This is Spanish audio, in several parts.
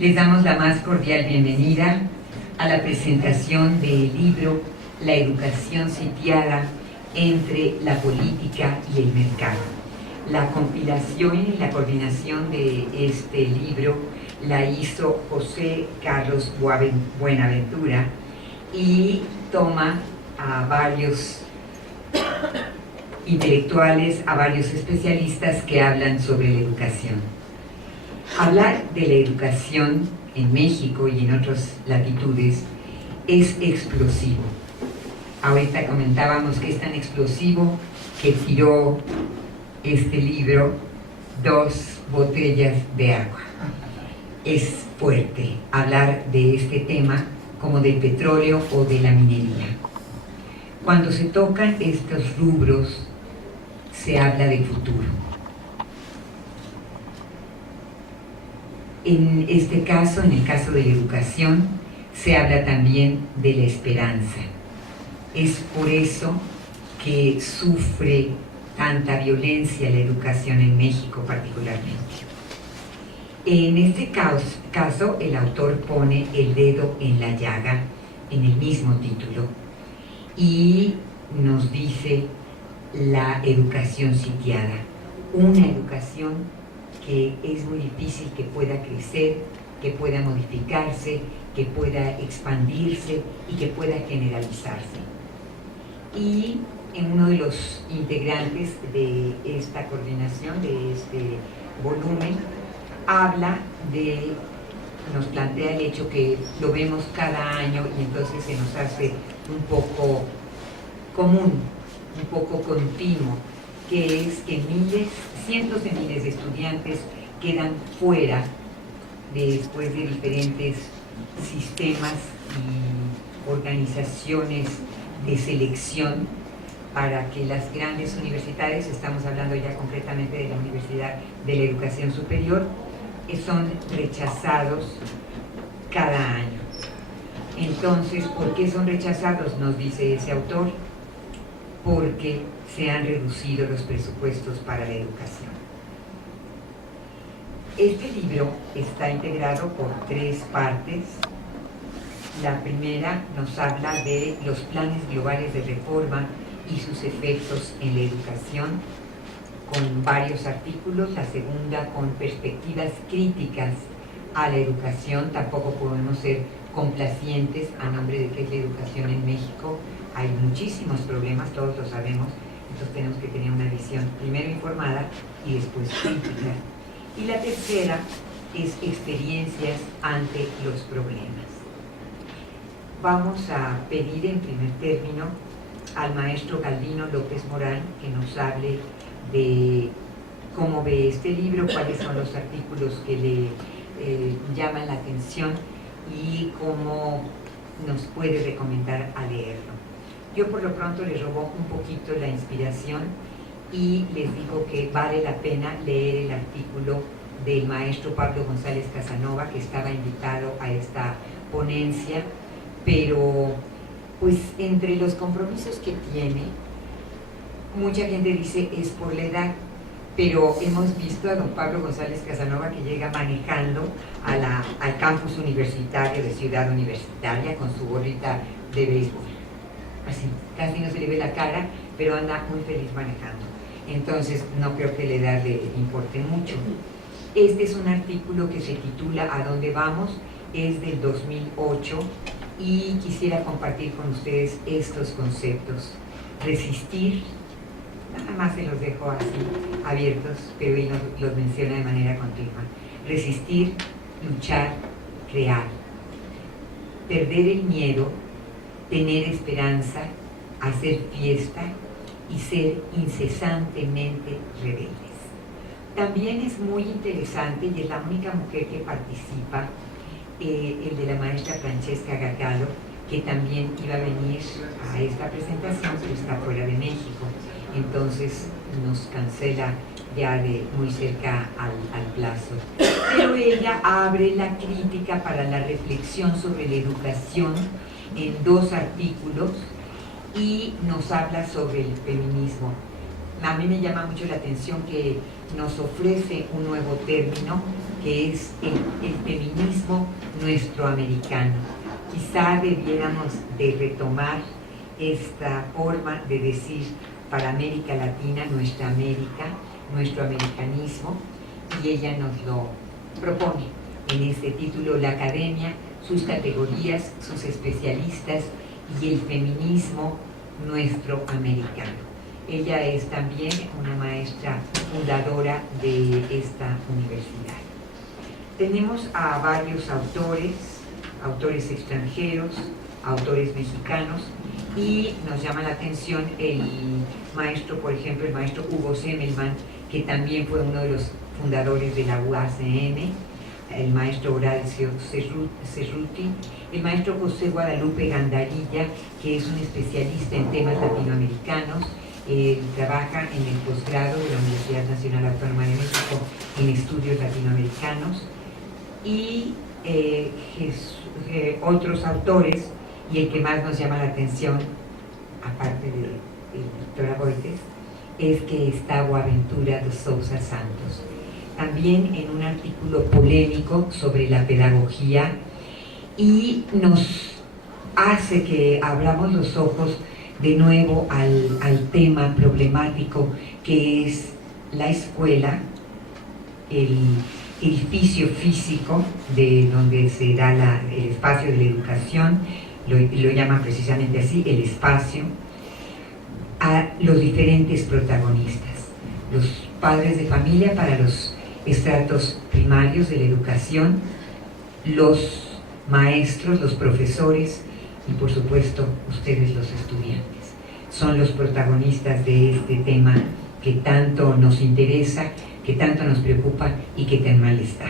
Les damos la más cordial bienvenida a la presentación del libro La educación sitiada entre la política y el mercado. La compilación y la coordinación de este libro la hizo José Carlos Buenaventura y toma a varios intelectuales, a varios especialistas que hablan sobre la educación. Hablar de la educación en México y en otras latitudes es explosivo. Ahorita comentábamos que es tan explosivo que tiró este libro 2 botellas de agua. Es fuerte hablar de este tema como del petróleo o de la minería. Cuando se tocan estos rubros, se habla de futuro. En este caso, en el caso de la educación, se habla también de la esperanza. Es por eso que sufre tanta violencia la educación en México particularmente. En este caso, el autor pone el dedo en la llaga en el mismo título y nos dice la educación sitiada, una educación que es muy difícil que pueda crecer, que pueda modificarse, que pueda expandirse y que pueda generalizarse. Y en uno de los integrantes de esta coordinación, de este volumen, nos plantea el hecho que lo vemos cada año y entonces se nos hace un poco común, un poco continuo, que es que cientos de miles de estudiantes quedan fuera después de diferentes sistemas y organizaciones de selección para que las grandes universidades, estamos hablando ya concretamente de la Universidad de la Educación Superior, son rechazados cada año. Entonces, ¿por qué son rechazados? Nos dice ese autor, porque se han reducido los presupuestos para la educación. Este libro está integrado por 3 partes. La primera nos habla de los planes globales de reforma y sus efectos en la educación, con varios artículos. La segunda, con perspectivas críticas a la educación. Tampoco podemos ser complacientes a nombre de qué es la educación en México. Hay muchísimos problemas, todos lo sabemos, entonces tenemos que tener una visión primero informada y después crítica. Y la tercera es experiencias ante los problemas. Vamos a pedir en primer término al maestro Galdino López Morán que nos hable de cómo ve este libro, cuáles son los artículos que le llaman la atención y cómo nos puede recomendar a leerlo. Yo por lo pronto les robo un poquito la inspiración y les digo que vale la pena leer el artículo del maestro Pablo González Casanova, que estaba invitado a esta ponencia, pero pues entre los compromisos que tiene, mucha gente dice es por la edad, pero hemos visto a don Pablo González Casanova que llega manejando al campus universitario de Ciudad Universitaria con su gorrita de béisbol. Así, casi no se le ve la cara, pero anda muy feliz manejando. Entonces, no creo que la edad le importe mucho. Este es un artículo que se titula ¿A dónde vamos? Es del 2008 y quisiera compartir con ustedes estos conceptos. Resistir, nada más se los dejo así abiertos, pero él los menciona de manera continua. Resistir, luchar, crear. Perder el miedo, tener esperanza, hacer fiesta y ser incesantemente rebeldes. También es muy interesante, y es la única mujer que participa, el de la maestra Francesca Gargalo, que también iba a venir a esta presentación, pero está fuera de México. Entonces nos cancela ya de muy cerca al plazo. Pero ella abre la crítica para la reflexión sobre la educación en 2 artículos y nos habla sobre el feminismo. A mí me llama mucho la atención que nos ofrece un nuevo término que es el feminismo nuestroamericano. Quizá debiéramos de retomar esta forma de decir para América Latina, nuestra América, nuestro americanismo, y ella nos lo propone en este título: la academia, sus categorías, sus especialistas y el feminismo nuestroamericano. Ella es también una maestra fundadora de esta universidad. Tenemos a varios autores extranjeros, autores mexicanos, y nos llama la atención el maestro, por ejemplo, el maestro Hugo Semmelmann, que también fue uno de los fundadores de la UACM, el maestro Horacio Cerruti, el maestro José Guadalupe Gandarilla, que es un especialista en temas latinoamericanos, trabaja en el posgrado de la Universidad Nacional Autónoma de México en estudios latinoamericanos, y otros autores, y el que más nos llama la atención, aparte del doctor Aboites, es que está Boaventura de Sousa Santos, también en un artículo polémico sobre la pedagogía, y nos hace que abramos los ojos de nuevo al tema problemático que es la escuela, el edificio físico de donde se da el espacio de la educación, lo llaman precisamente así, el espacio, a los diferentes protagonistas, los padres de familia para los estratos primarios de la educación, los maestros, los profesores y por supuesto ustedes los estudiantes. Son los protagonistas de este tema que tanto nos interesa, que tanto nos preocupa y que tan mal está.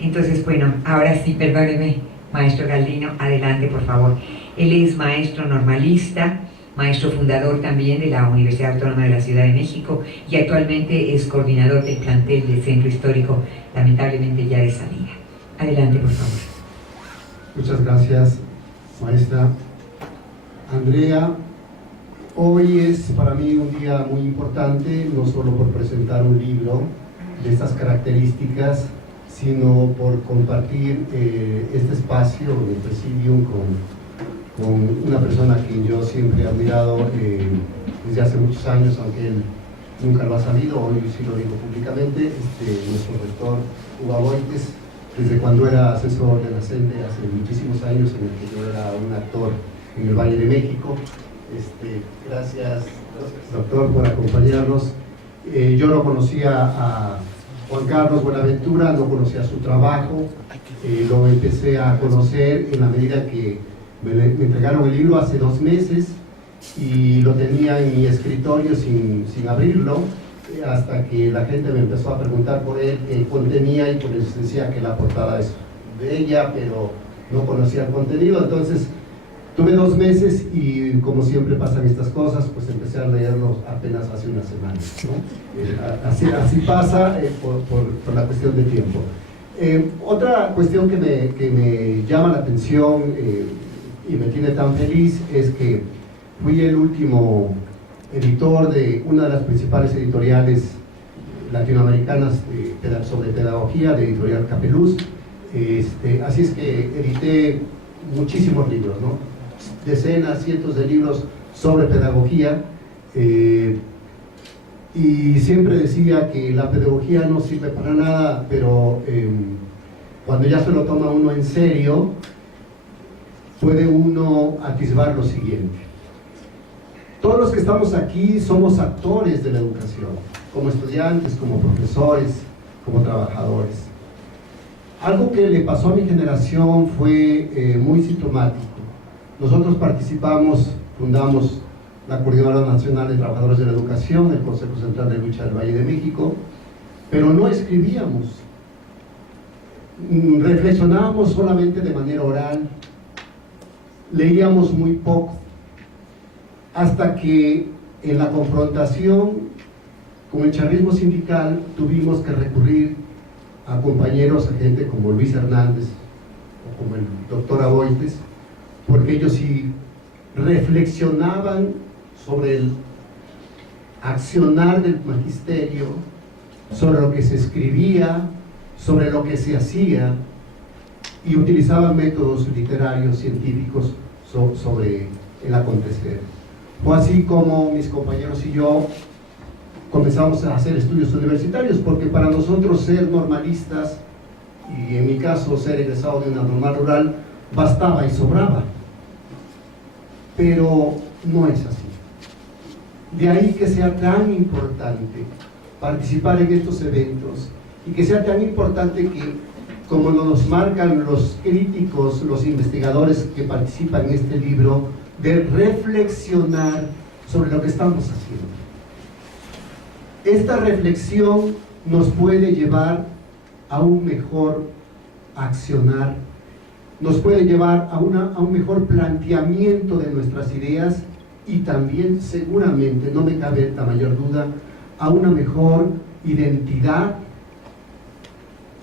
Entonces, bueno, ahora sí, perdóneme, maestro Galdino, adelante por favor. Él es maestro normalista, maestro fundador también de la Universidad Autónoma de la Ciudad de México y actualmente es coordinador del plantel del Centro Histórico, lamentablemente ya de salida. Adelante, por favor. Muchas gracias, maestra Andrea. Hoy es para mí un día muy importante, no solo por presentar un libro de estas características, sino por compartir este espacio del Presidium con una persona a quien yo siempre he admirado desde hace muchos años, aunque él nunca lo ha sabido, hoy sí lo digo públicamente, nuestro rector Hugo Aboites, desde cuando era asesor de la CENTE hace muchísimos años, en el que yo era un actor en el Valle de México. Gracias, doctor, por acompañarnos. Yo no conocía a Juan Carlos Buenaventura, no conocía su trabajo, lo empecé a conocer en la medida que me entregaron el libro hace 2 meses y lo tenía en mi escritorio sin abrirlo, hasta que la gente me empezó a preguntar por él, qué contenía, y pues decía que la portada es de ella, pero no conocía el contenido. Entonces tuve 2 meses y, como siempre pasan estas cosas, pues empecé a leerlo apenas hace una semana, ¿no? Así pasa por la cuestión de tiempo. Otra cuestión que me llama la atención y me tiene tan feliz es que fui el último editor de una de las principales editoriales latinoamericanas sobre pedagogía, de Editorial Capeluz. Así es que edité muchísimos libros, ¿no? Decenas, cientos de libros sobre pedagogía, y siempre decía que la pedagogía no sirve para nada, pero cuando ya se lo toma uno en serio, puede uno atisbar lo siguiente: todos los que estamos aquí somos actores de la educación, como estudiantes, como profesores, como trabajadores. Algo que le pasó a mi generación fue muy sintomático. Nosotros fundamos la Coordinadora Nacional de Trabajadores de la Educación, el Consejo Central de Lucha del Valle de México, pero no escribíamos, reflexionábamos solamente de manera oral, leíamos muy poco, hasta que en la confrontación con el charrismo sindical tuvimos que recurrir a compañeros, a gente como Luis Hernández o como el doctor Aboites, porque ellos sí reflexionaban sobre el accionar del magisterio, sobre lo que se escribía, sobre lo que se hacía y utilizaban métodos literarios, científicos sobre el acontecer. Fue así como mis compañeros y yo comenzamos a hacer estudios universitarios, porque para nosotros ser normalistas, y en mi caso ser egresado de una normal rural, bastaba y sobraba. Pero no es así. De ahí que sea tan importante participar en estos eventos y que sea tan importante que, como nos marcan los críticos, los investigadores que participan en este libro, de reflexionar sobre lo que estamos haciendo. Esta reflexión nos puede llevar a un mejor accionar, nos puede llevar a un mejor planteamiento de nuestras ideas y también, seguramente, no me cabe la mayor duda, a una mejor identidad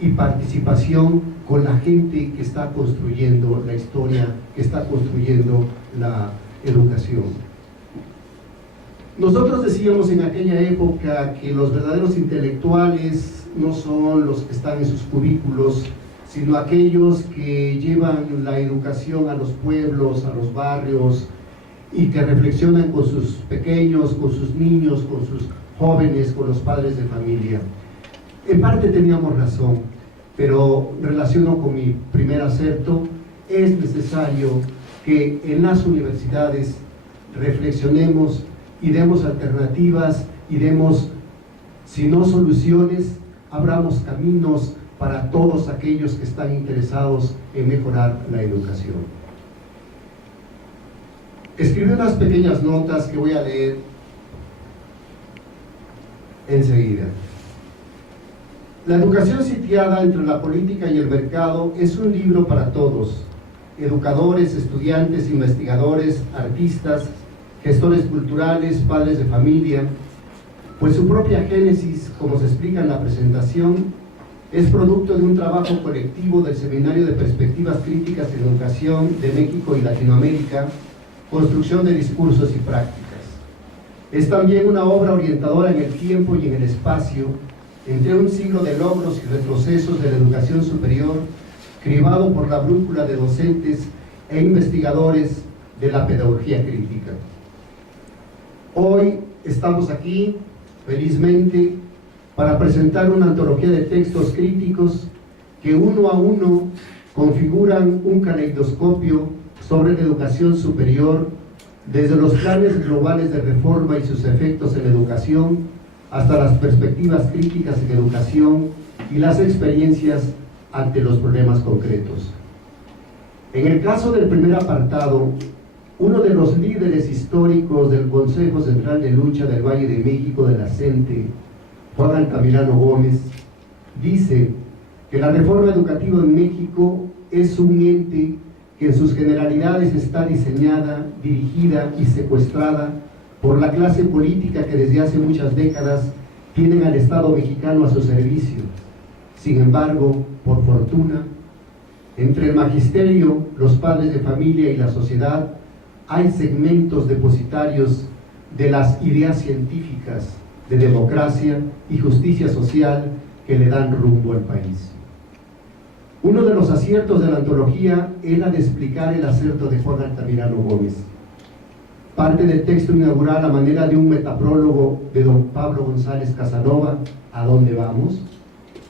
y participación con la gente que está construyendo la historia, que está construyendo la educación. Nosotros decíamos en aquella época que los verdaderos intelectuales no son los que están en sus cubículos, sino aquellos que llevan la educación a los pueblos, a los barrios, y que reflexionan con sus pequeños, con sus niños, con sus jóvenes, con los padres de familia. En parte teníamos razón, pero relaciono con mi primer acerto, es necesario que en las universidades reflexionemos y demos alternativas y demos, si no soluciones, abramos caminos para todos aquellos que están interesados en mejorar la educación. Escribí unas pequeñas notas que voy a leer enseguida. La educación sitiada entre la política y el mercado es un libro para todos, educadores, estudiantes, investigadores, artistas, gestores culturales, padres de familia, pues su propia génesis, como se explica en la presentación, es producto de un trabajo colectivo del Seminario de Perspectivas Críticas en Educación de México y Latinoamérica, construcción de discursos y prácticas. Es también una obra orientadora en el tiempo y en el espacio, entre un siglo de logros y retrocesos de la educación superior, cribado por la brújula de docentes e investigadores de la pedagogía crítica. Hoy estamos aquí, felizmente, para presentar una antología de textos críticos que uno a uno configuran un caleidoscopio sobre la educación superior, desde los planes globales de reforma y sus efectos en la educación, hasta las perspectivas críticas en educación y las experiencias ante los problemas concretos. En el caso del primer apartado, uno de los líderes históricos del Consejo Central de Lucha del Valle de México de la CENTE, Juan Altamirano Gómez, dice que la reforma educativa en México es un ente que en sus generalidades está diseñada, dirigida y secuestrada por la clase política que desde hace muchas décadas tienen al Estado mexicano a su servicio. Sin embargo, por fortuna, entre el magisterio, los padres de familia y la sociedad, hay segmentos depositarios de las ideas científicas de democracia y justicia social que le dan rumbo al país. Uno de los aciertos de la antología era de explicar el acerto de Juan Altamirano Gómez. Parte del texto inaugural a manera de un metaprólogo de don Pablo González Casanova, ¿A dónde vamos?,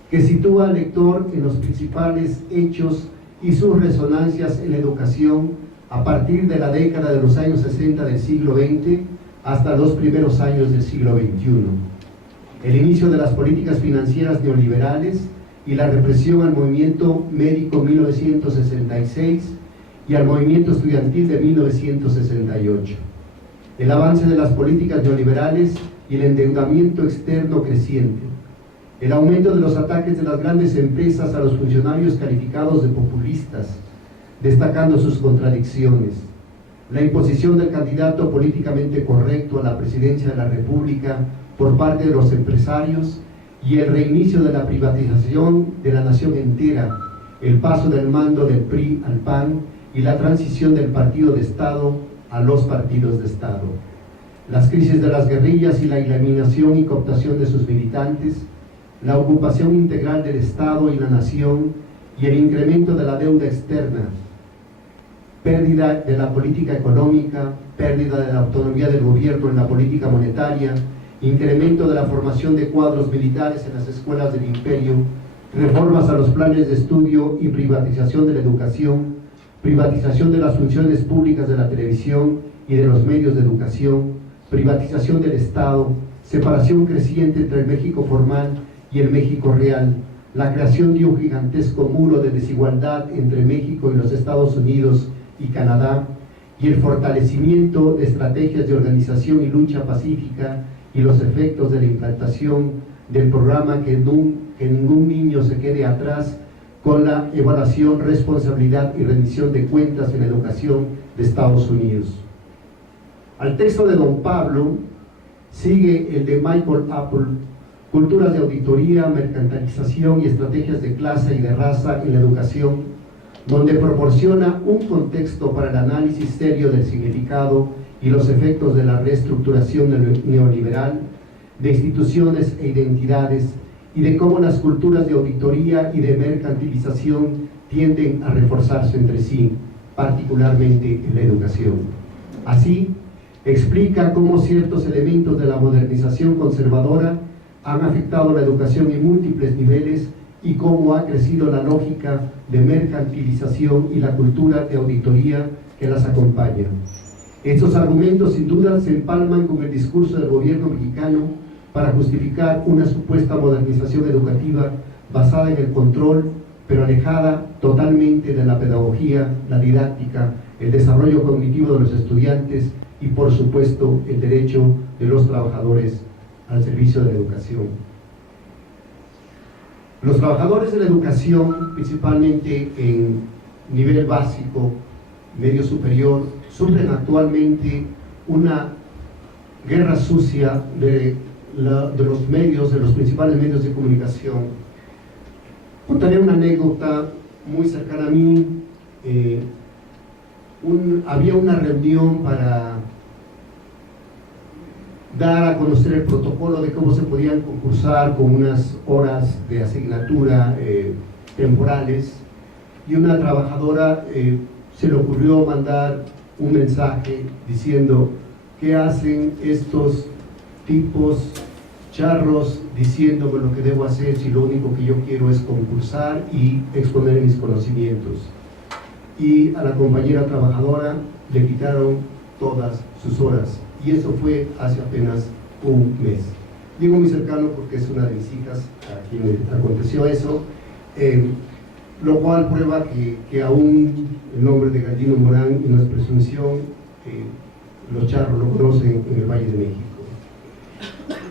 que sitúa al lector en los principales hechos y sus resonancias en la educación a partir de la década de los años 60 del siglo XX hasta los primeros años del siglo XXI. El inicio de las políticas financieras neoliberales y la represión al movimiento médico 1966 y al movimiento estudiantil de 1968. El avance de las políticas neoliberales y el endeudamiento externo creciente. El aumento de los ataques de las grandes empresas a los funcionarios calificados de populistas, destacando sus contradicciones. La imposición del candidato políticamente correcto a la presidencia de la República por parte de los empresarios y el reinicio de la privatización de la nación entera, el paso del mando del PRI al PAN y la transición del partido de Estado a los partidos de Estado. Las crisis de las guerrillas y la eliminación y cooptación de sus militantes, la ocupación integral del Estado y la nación y el incremento de la deuda externa, pérdida de la política económica, pérdida de la autonomía del gobierno en la política monetaria, incremento de la formación de cuadros militares en las escuelas del imperio, reformas a los planes de estudio y privatización de la educación, privatización de las funciones públicas de la televisión y de los medios de educación, privatización del Estado, separación creciente entre el México formal y el México real, la creación de un gigantesco muro de desigualdad entre México y los Estados Unidos y Canadá, y el fortalecimiento de estrategias de organización y lucha pacífica y los efectos de la implantación del programa que ningún niño se quede atrás, con la evaluación, responsabilidad y rendición de cuentas en la educación de Estados Unidos. Al texto de don Pablo sigue el de Michael Apple, Culturas de auditoría, mercantilización y estrategias de clase y de raza en la educación, donde proporciona un contexto para el análisis serio del significado y los efectos de la reestructuración neoliberal de instituciones e identidades, y de cómo las culturas de auditoría y de mercantilización tienden a reforzarse entre sí, particularmente en la educación. Así, explica cómo ciertos elementos de la modernización conservadora han afectado la educación en múltiples niveles y cómo ha crecido la lógica de mercantilización y la cultura de auditoría que las acompaña. Estos argumentos sin duda se empalman con el discurso del gobierno mexicano para justificar una supuesta modernización educativa basada en el control, pero alejada totalmente de la pedagogía, la didáctica, el desarrollo cognitivo de los estudiantes y, por supuesto, el derecho de los trabajadores al servicio de la educación. Los trabajadores de la educación, principalmente en nivel básico, medio superior, sufren actualmente una guerra sucia de los medios, de los principales medios de comunicación. Contaré una anécdota muy cercana a mí. Había una reunión para dar a conocer el protocolo de cómo se podían concursar con unas horas de asignatura temporales, y una trabajadora se le ocurrió mandar un mensaje diciendo: ¿qué hacen estos tipos charros diciéndome lo que debo hacer si lo único que yo quiero es concursar y exponer mis conocimientos? Y a la compañera trabajadora le quitaron todas sus horas, y eso fue hace apenas un mes. Digo muy cercano porque es una de mis hijas a quien le aconteció eso, lo cual prueba que aún el nombre de Galdino Morán, y no es presunción, los charros lo conocen en el Valle de México.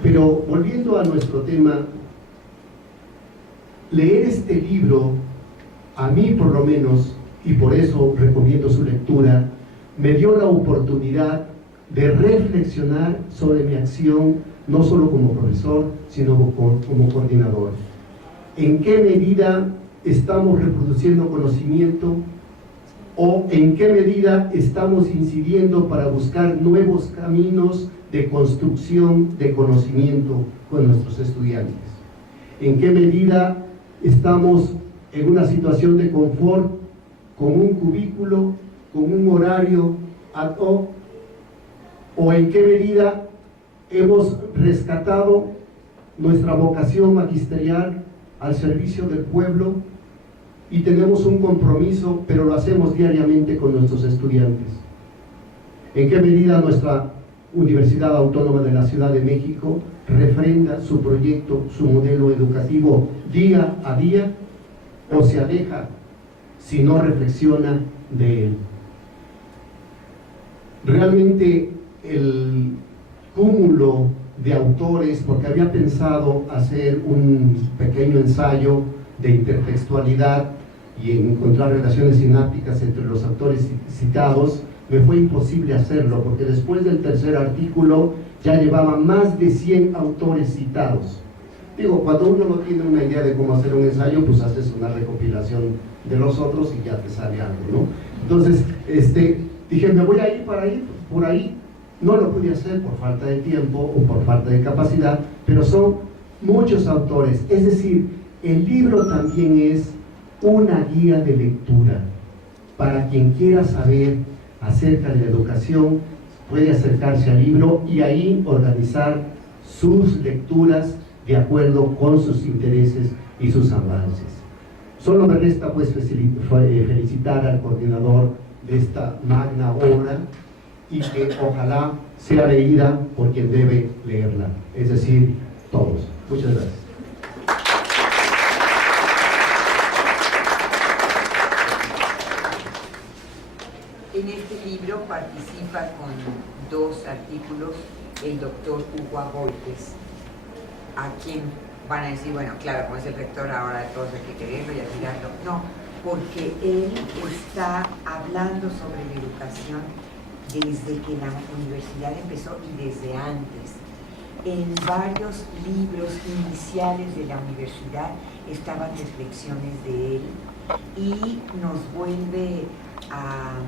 Pero volviendo a nuestro tema, leer este libro, a mí por lo menos, y por eso recomiendo su lectura, me dio la oportunidad de reflexionar sobre mi acción, no solo como profesor, sino como coordinador. ¿En qué medida estamos reproduciendo conocimiento, o en qué medida estamos incidiendo para buscar nuevos caminos de construcción de conocimiento con nuestros estudiantes? ¿En qué medida estamos en una situación de confort, con un cubículo, con un horario ad hoc? ¿O en qué medida hemos rescatado nuestra vocación magisterial al servicio del pueblo y tenemos un compromiso, pero lo hacemos diariamente con nuestros estudiantes? ¿En qué medida nuestra Universidad Autónoma de la Ciudad de México refrenda su proyecto, su modelo educativo día a día, o se aleja si no reflexiona de él? Realmente el cúmulo de autores, porque había pensado hacer un pequeño ensayo de intertextualidad y encontrar relaciones sinápticas entre los autores citados, me fue imposible hacerlo, porque después del tercer artículo ya llevaba más de 100 autores citados. Digo, cuando uno no tiene una idea de cómo hacer un ensayo, pues haces una recopilación de los otros y ya te sale algo, ¿no? Entonces, dije, me voy a ir por ahí. No lo pude hacer por falta de tiempo o por falta de capacidad, pero son muchos autores. Es decir, el libro también es una guía de lectura. Para quien quiera saber acerca de la educación, puede acercarse al libro y ahí organizar sus lecturas de acuerdo con sus intereses y sus avances. Solo me resta pues felicitar al coordinador de esta magna obra y que ojalá sea leída por quien debe leerla, es decir, todos. Muchas gracias. En este libro participa con 2 artículos el doctor Hugo Aboites, a quien van a decir, bueno, claro, como es el rector, ahora todos hay que quererlo y admirarlo. No, porque él está hablando sobre la educación desde que la universidad empezó y desde antes. En varios libros iniciales de la universidad estaban reflexiones de él y nos vuelve a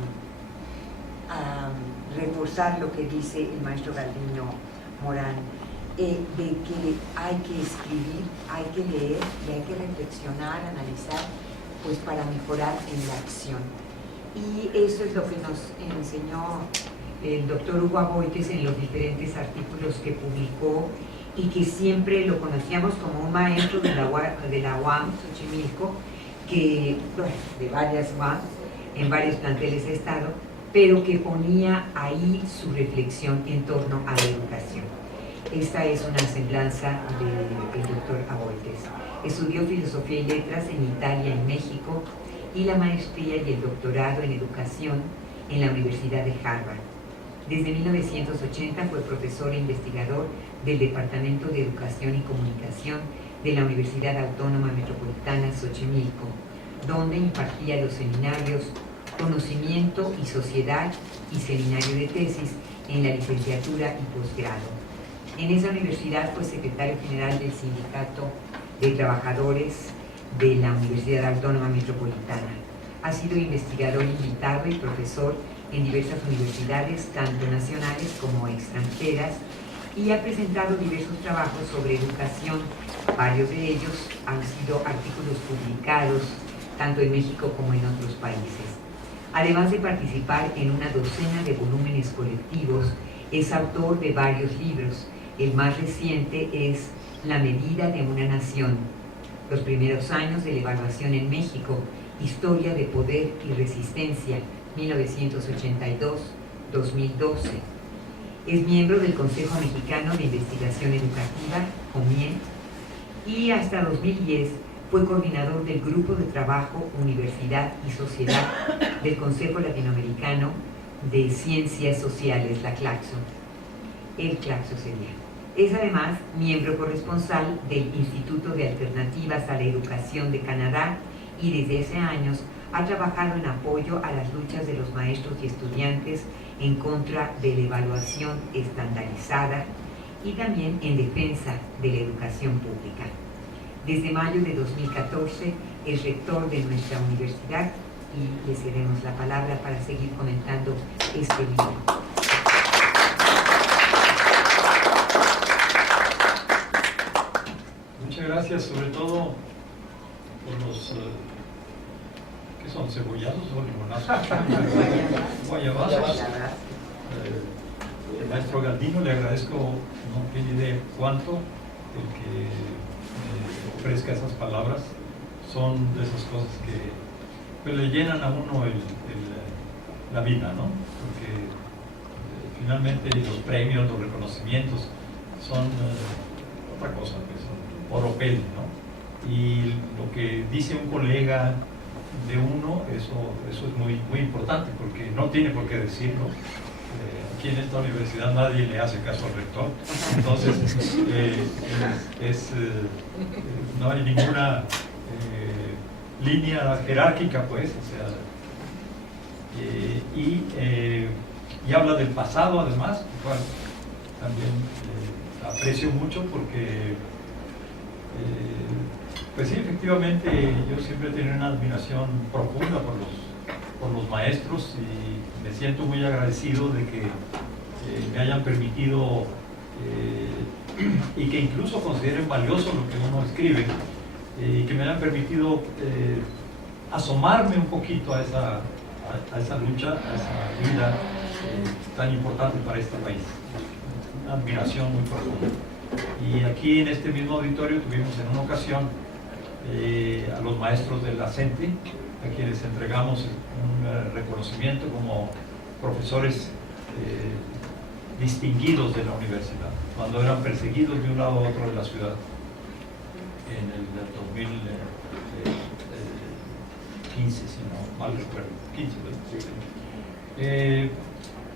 reforzar lo que dice el maestro Galdino Morán, de que hay que escribir, hay que leer y hay que reflexionar, analizar, pues para mejorar en la acción. Y eso es lo que nos enseñó el doctor Hugo Aboites en los diferentes artículos que publicó y que siempre lo conocíamos como un maestro de la UAM Xochimilco, que, bueno, de varias UAM, en varios planteles de Estado, pero que ponía ahí su reflexión en torno a la educación. Esta es una semblanza del doctor Aboites. Estudió Filosofía y Letras en Italia y México y la maestría y el doctorado en Educación en la Universidad de Harvard. Desde 1980 fue profesor e investigador del Departamento de Educación y Comunicación de la Universidad Autónoma Metropolitana Xochimilco, donde impartía los seminarios Conocimiento y Sociedad y Seminario de Tesis en la licenciatura y posgrado. En esa universidad fue secretario general del Sindicato de Trabajadores de la Universidad Autónoma Metropolitana. Ha sido investigador invitado y profesor en diversas universidades, tanto nacionales como extranjeras, y ha presentado diversos trabajos sobre educación. Varios de ellos han sido artículos publicados tanto en México como en otros países. Además de participar en una docena de volúmenes colectivos, es autor de varios libros. El más reciente es La medida de una nación, los primeros años de la evaluación en México, Historia de Poder y Resistencia, 1982-2012. Es miembro del Consejo Mexicano de Investigación Educativa, COMIE, y hasta 2010 fue coordinador del Grupo de Trabajo Universidad y Sociedad del Consejo Latinoamericano de Ciencias Sociales, la CLACSO. El CLACSO sería. Es además miembro corresponsal del Instituto de Alternativas a la Educación de Canadá y desde hace años ha trabajado en apoyo a las luchas de los maestros y estudiantes en contra de la evaluación estandarizada y también en defensa de la educación pública. Desde mayo de 2014 es rector de nuestra universidad y le cedemos la palabra para seguir comentando este libro. Muchas gracias, sobre todo por los, ¿qué son? ¿Cebollazos o limonazos? Guayabazos. El maestro Galdino, le agradezco, no tiene idea cuánto el que ofrezca esas palabras. Son de esas cosas que pues, le llenan a uno la vida, ¿no? Porque finalmente los premios, los reconocimientos son otra cosa, pues, son oropel, ¿no? Y lo que dice un colega de uno, eso es muy, muy importante, porque no tiene por qué decirlo. Aquí en esta universidad nadie le hace caso al rector, entonces no hay ninguna línea jerárquica, pues, o sea, y habla del pasado además, lo cual también aprecio mucho porque pues sí, efectivamente yo siempre he tenido una admiración profunda por los maestros y me siento muy agradecido de que me hayan permitido y que incluso consideren valioso lo que uno escribe, y que me han permitido asomarme un poquito a esa lucha, a esa vida tan importante para este país. Una admiración muy profunda. Y aquí en este mismo auditorio tuvimos en una ocasión a los maestros de la CENTE, a quienes entregamos un reconocimiento como profesores distinguidos de la universidad, cuando eran perseguidos de un lado a otro de la ciudad en el 2015, si no mal recuerdo, 15,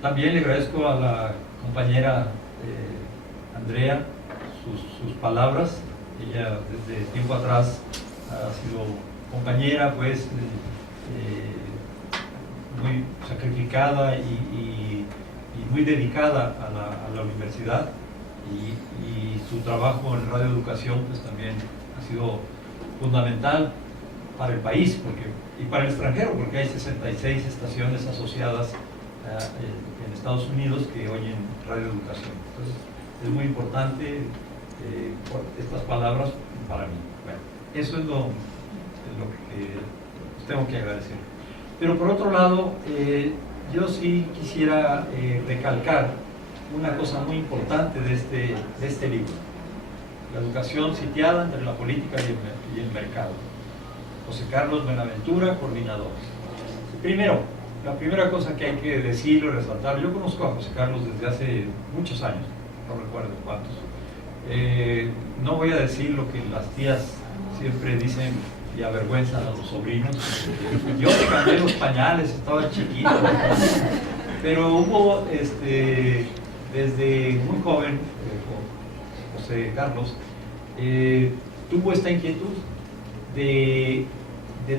también le agradezco a la compañera Andrea sus palabras. Ella desde tiempo atrás ha sido compañera, pues, muy sacrificada y muy dedicada a la universidad, y su trabajo en Radio Educación pues también ha sido fundamental para el país y para el extranjero, porque hay 66 estaciones asociadas en Estados Unidos que oyen Radio Educación. Entonces es muy importante estas palabras para mí. Bueno, eso es lo que tengo que agradecer. Pero por otro lado, yo sí quisiera recalcar una cosa muy importante de este libro: la educación sitiada entre la política y el mercado. José Carlos Buenaventura, coordinador. Primero, la primera cosa que hay que decir o resaltar: yo conozco a José Carlos desde hace muchos años, no recuerdo cuántos. No voy a decir lo que las tías siempre dicen y avergüenzan a los sobrinos. Yo te cambié los pañales, estaba chiquito. Pero hubo, desde muy joven, José Carlos tuvo esta inquietud de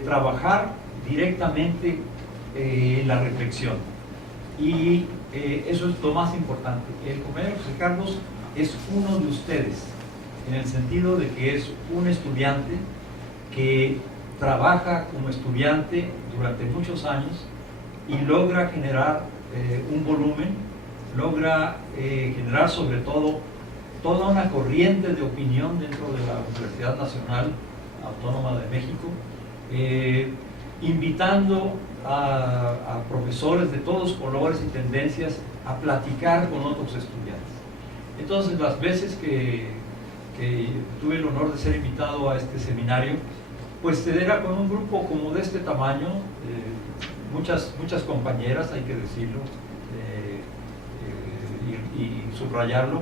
trabajar directamente en la reflexión. Y eso es lo más importante. El compañero José Carlos es uno de ustedes, en el sentido de que es un estudiante que trabaja como estudiante durante muchos años y logra generar un volumen, logra generar sobre todo toda una corriente de opinión dentro de la Universidad Nacional Autónoma de México, invitando a profesores de todos colores y tendencias a platicar con otros estudiantes. Entonces, las veces que tuve el honor de ser invitado a este seminario, pues era con un grupo como de este tamaño, muchas compañeras, hay que decirlo, y subrayarlo,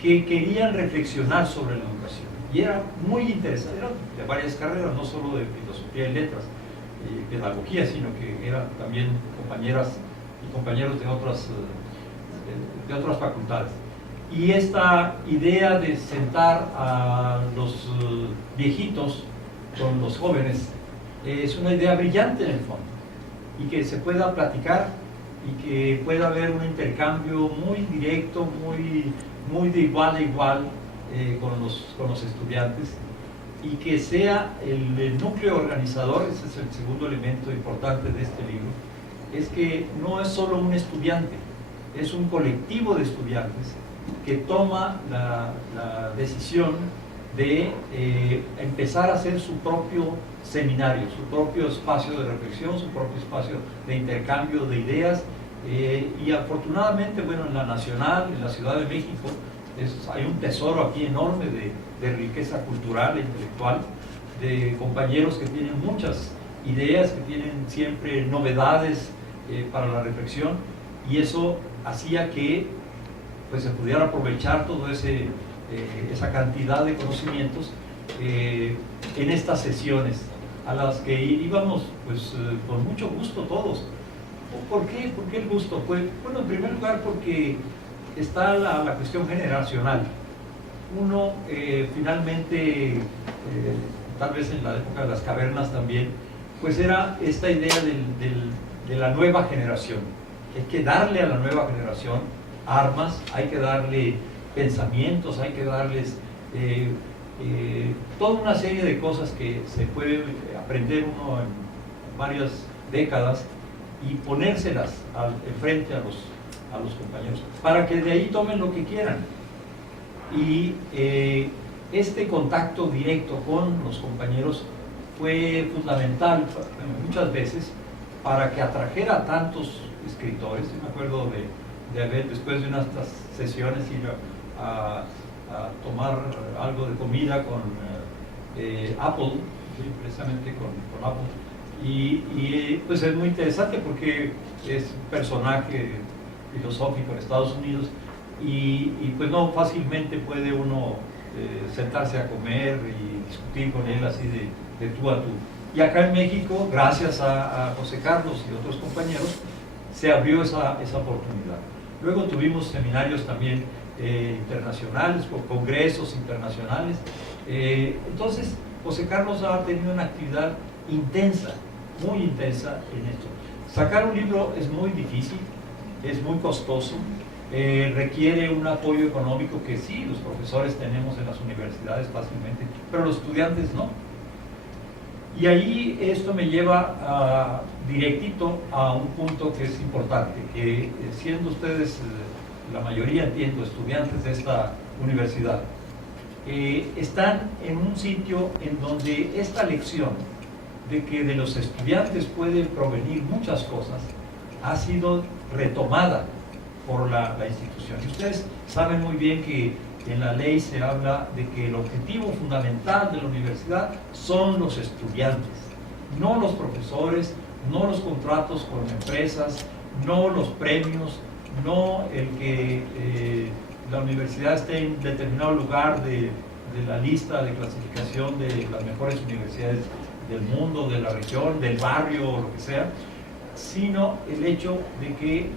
que querían reflexionar sobre la educación. Y era muy interesante, eran de varias carreras, no solo de filosofía y letras, y pedagogía, sino que eran también compañeras y compañeros de otras facultades. Y esta idea de sentar a los viejitos con los jóvenes es una idea brillante en el fondo, y que se pueda platicar y que pueda haber un intercambio muy directo, muy de igual a igual con los estudiantes, y que sea el núcleo organizador. Ese es el segundo elemento importante de este libro, es que no es solo un estudiante, es un colectivo de estudiantes que toma la decisión de empezar a hacer su propio seminario, su propio espacio de reflexión, su propio espacio de intercambio de ideas, y afortunadamente, bueno, en la Nacional, en la Ciudad de México, hay un tesoro aquí enorme de riqueza cultural e intelectual, de compañeros que tienen muchas ideas, que tienen siempre novedades para la reflexión, y eso hacía que pues se pudiera aprovechar toda esa cantidad de conocimientos en estas sesiones, a las que íbamos pues con mucho gusto todos. ¿Por qué? ¿Por qué el gusto? Pues, bueno, en primer lugar porque está la cuestión generacional. Uno finalmente, tal vez en la época de las cavernas también, pues era esta idea de la nueva generación. Hay que darle a la nueva generación armas, hay que darle pensamientos, hay que darles toda una serie de cosas que se puede aprender uno en varias décadas y ponérselas enfrente a los compañeros, para que de ahí tomen lo que quieran. Y este contacto directo con los compañeros fue fundamental muchas veces para que atrajera a tantos escritores. Yo me acuerdo de haber, después de unas sesiones, ir a tomar algo de comida con Apple, sí, precisamente con Apple. Y pues es muy interesante porque es un personaje filosófico en Estados Unidos y pues no fácilmente puede uno sentarse a comer y discutir con él así de tú a tú. Y acá en México, gracias a José Carlos y otros compañeros, se abrió esa oportunidad. Luego tuvimos seminarios también internacionales, congresos internacionales. Entonces, José Carlos ha tenido una actividad intensa, muy intensa en esto. Sacar un libro es muy difícil, es muy costoso, requiere un apoyo económico que sí, los profesores tenemos en las universidades fácilmente, pero los estudiantes no. Y ahí esto me lleva directito a un punto que es importante, que siendo ustedes, la mayoría entiendo, estudiantes de esta universidad, están en un sitio en donde esta lección de que de los estudiantes pueden provenir muchas cosas ha sido retomada por la institución. Y ustedes saben muy bien que en la ley se habla de que el objetivo fundamental de la universidad son los estudiantes, no los profesores, no los contratos con empresas, no los premios, no el que la universidad esté en determinado lugar de la lista de clasificación de las mejores universidades del mundo, de la región, del barrio o lo que sea, sino el hecho de que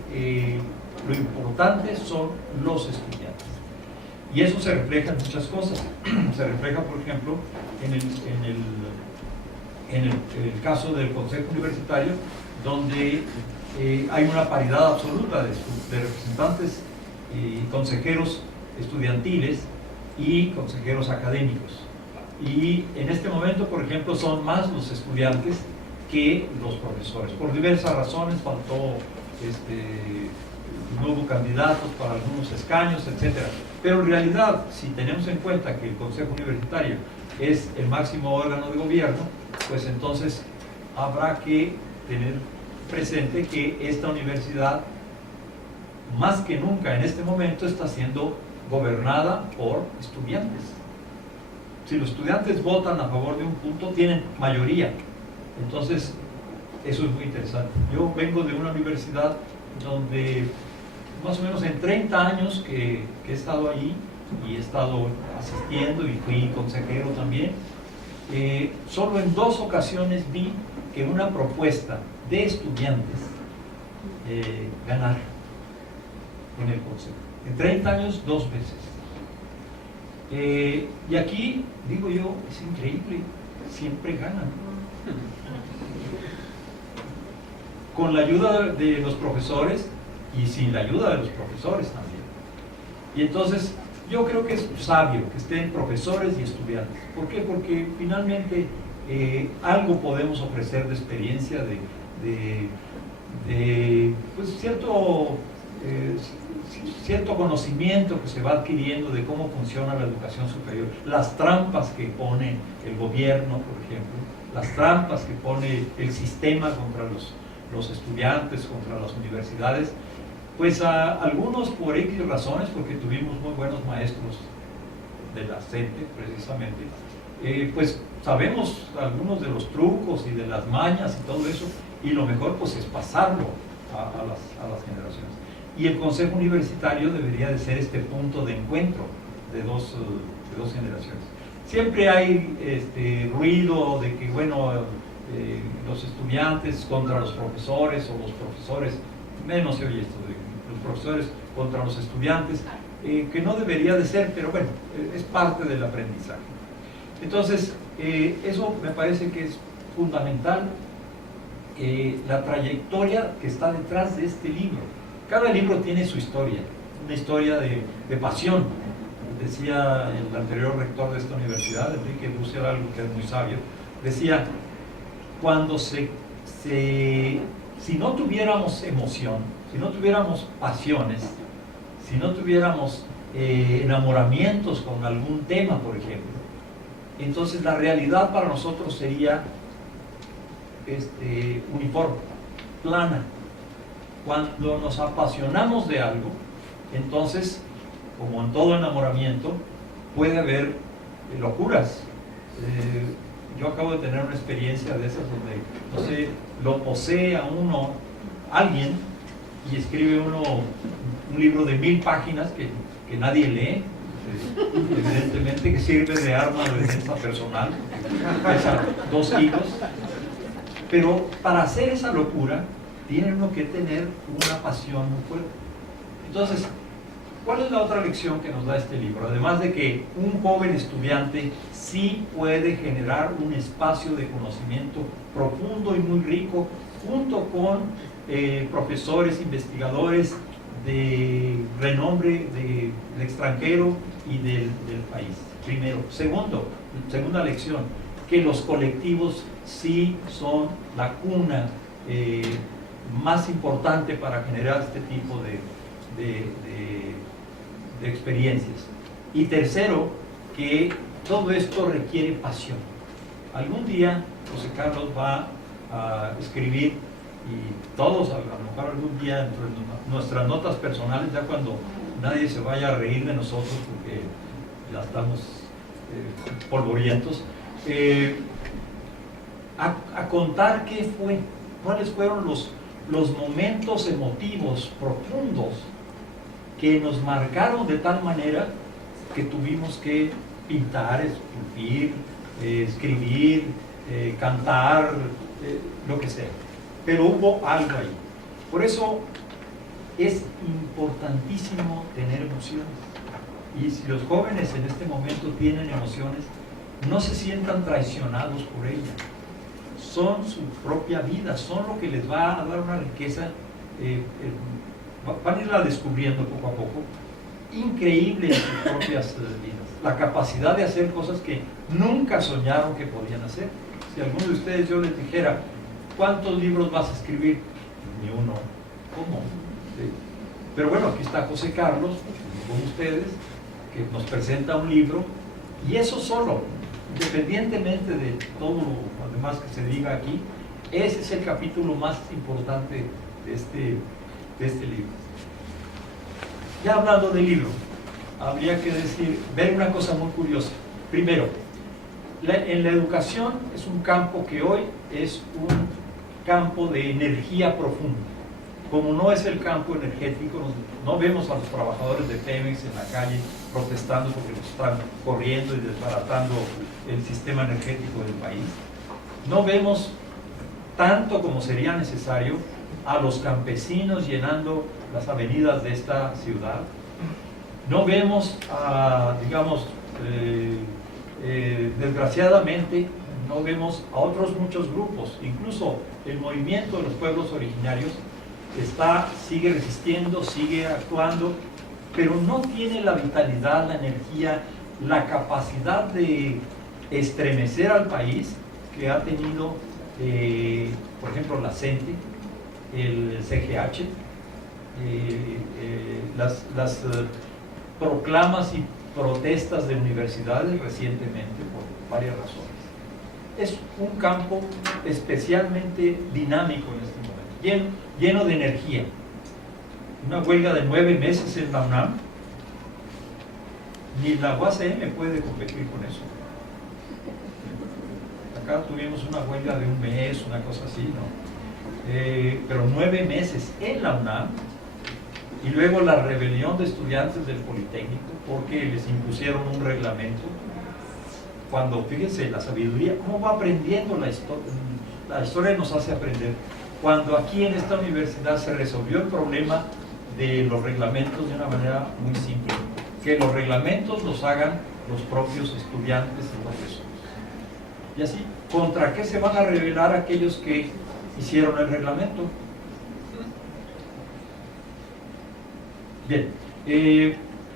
lo importante son los estudiantes. Y eso se refleja en muchas cosas. Se refleja, por ejemplo, en el caso del Consejo Universitario, donde hay una paridad absoluta de representantes y consejeros estudiantiles y consejeros académicos. Y en este momento, por ejemplo, son más los estudiantes que los profesores. Por diversas razones faltó, no hubo candidatos para algunos escaños, etc. Pero en realidad, si tenemos en cuenta que el Consejo Universitario es el máximo órgano de gobierno, pues entonces habrá que tener presente que esta universidad, más que nunca en este momento, está siendo gobernada por estudiantes. Si los estudiantes votan a favor de un punto, tienen mayoría. Entonces, eso es muy interesante. Yo vengo de una universidad donde más o menos en 30 años que he estado ahí y he estado asistiendo y fui consejero también, solo en 2 ocasiones vi que una propuesta de estudiantes ganara en el consejo. En 30 años, 2 veces. Y aquí, digo yo, es increíble, siempre ganan. Con la ayuda de los profesores y sin la ayuda de los profesores también. Y entonces, yo creo que es sabio que estén profesores y estudiantes. ¿Por qué? Porque finalmente algo podemos ofrecer de experiencia, pues cierto conocimiento que se va adquiriendo de cómo funciona la educación superior, las trampas que pone el gobierno, por ejemplo, las trampas que pone el sistema contra los estudiantes, contra las universidades, pues a algunos por X razones, porque tuvimos muy buenos maestros de la CENTE precisamente, pues sabemos algunos de los trucos y de las mañas y todo eso, y lo mejor pues es pasarlo a las generaciones. Y el Consejo Universitario debería de ser este punto de encuentro de dos generaciones. Siempre hay ruido de que, bueno, los estudiantes contra los profesores, o los profesores, menos se oye esto, de los profesores contra los estudiantes, que no debería de ser, pero bueno, es parte del aprendizaje. Entonces, eso me parece que es fundamental, la trayectoria que está detrás de este libro. Cada libro tiene su historia, una historia de pasión. Decía el anterior rector de esta universidad, Enrique Dussel, algo que es muy sabio, decía, cuando si no tuviéramos emoción, si no tuviéramos pasiones, si no tuviéramos enamoramientos con algún tema, por ejemplo. Entonces la realidad para nosotros sería uniforme, plana. Cuando nos apasionamos de algo, entonces, como en todo enamoramiento, puede haber locuras. Yo acabo de tener una experiencia de esas donde, no sé, lo posee a uno alguien y escribe uno un libro de 1000 páginas que nadie lee, evidentemente, que sirve de arma de defensa personal, pesa 2 kilos, pero para hacer esa locura tiene uno que tener una pasión muy fuerte. Entonces, ¿cuál es la otra lección que nos da este libro? Además de que un joven estudiante sí puede generar un espacio de conocimiento profundo y muy rico, junto con profesores, investigadores de renombre del extranjero y del país. Primero. Segunda lección, que los colectivos sí son la cuna más importante para generar este tipo de experiencias. Y tercero, que todo esto requiere pasión. Algún día José Carlos va a escribir, y todos a lo mejor algún día entre nuestras notas personales, ya cuando nadie se vaya a reír de nosotros porque ya estamos polvorientos, a contar qué fue, cuáles fueron los momentos emotivos profundos que nos marcaron de tal manera que tuvimos que pintar, esculpir, escribir, cantar, lo que sea. Pero hubo algo ahí. Por eso es importantísimo tener emociones. Y si los jóvenes en este momento tienen emociones, no se sientan traicionados por ellas. Son su propia vida, son lo que les va a dar una riqueza, van a irla descubriendo poco a poco, increíble en sus propias vidas. La capacidad de hacer cosas que nunca soñaron que podían hacer. Si alguno de ustedes yo les dijera, ¿cuántos libros vas a escribir? Ni uno. ¿Cómo? Sí. Pero bueno, aquí está José Carlos, con ustedes, que nos presenta un libro, y eso solo, independientemente de todo lo demás que se diga aquí, ese es el capítulo más importante de este libro. Ya hablando del libro, habría que ver una cosa muy curiosa. Primero, en la educación es un campo que hoy es un campo de energía profunda. Como no es el campo energético, no vemos a los trabajadores de Pemex en la calle protestando porque nos están corriendo y desbaratando el sistema energético del país. No vemos tanto como sería necesario a los campesinos llenando las avenidas de esta ciudad. No vemos digamos, desgraciadamente, no vemos a otros muchos grupos, incluso el movimiento de los pueblos originarios sigue resistiendo, sigue actuando, pero no tiene la vitalidad, la energía, la capacidad de estremecer al país que ha tenido, por ejemplo, la CENTE, el CGH, las proclamas y protestas de universidades recientemente por varias razones. Es un campo especialmente dinámico en este momento, lleno de energía. Una huelga de 9 meses en la UNAM, ni la UACM puede competir con eso. Acá tuvimos una huelga de 1 mes, una cosa así, ¿no? Pero 9 meses en la UNAM, y luego la rebelión de estudiantes del Politécnico porque les impusieron un reglamento. Cuando, fíjense, la sabiduría, cómo va aprendiendo la historia nos hace aprender. Cuando aquí en esta universidad se resolvió el problema de los reglamentos de una manera muy simple, que los reglamentos los hagan los propios estudiantes y profesores. Y así, ¿contra qué se van a rebelar aquellos que hicieron el reglamento? Bien,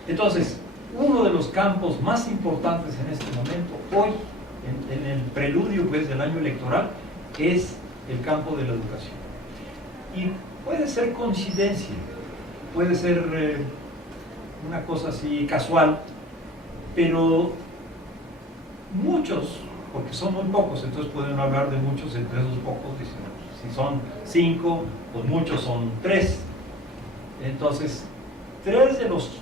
entonces, uno de los campos más importantes en este momento, hoy, en el preludio pues, del año electoral, es el campo de la educación. Y puede ser coincidencia, puede ser una cosa así casual, pero muchos, porque son muy pocos, entonces pueden hablar de muchos entre esos pocos, dicen, si son 5, pues muchos son 3. Entonces, 3 de los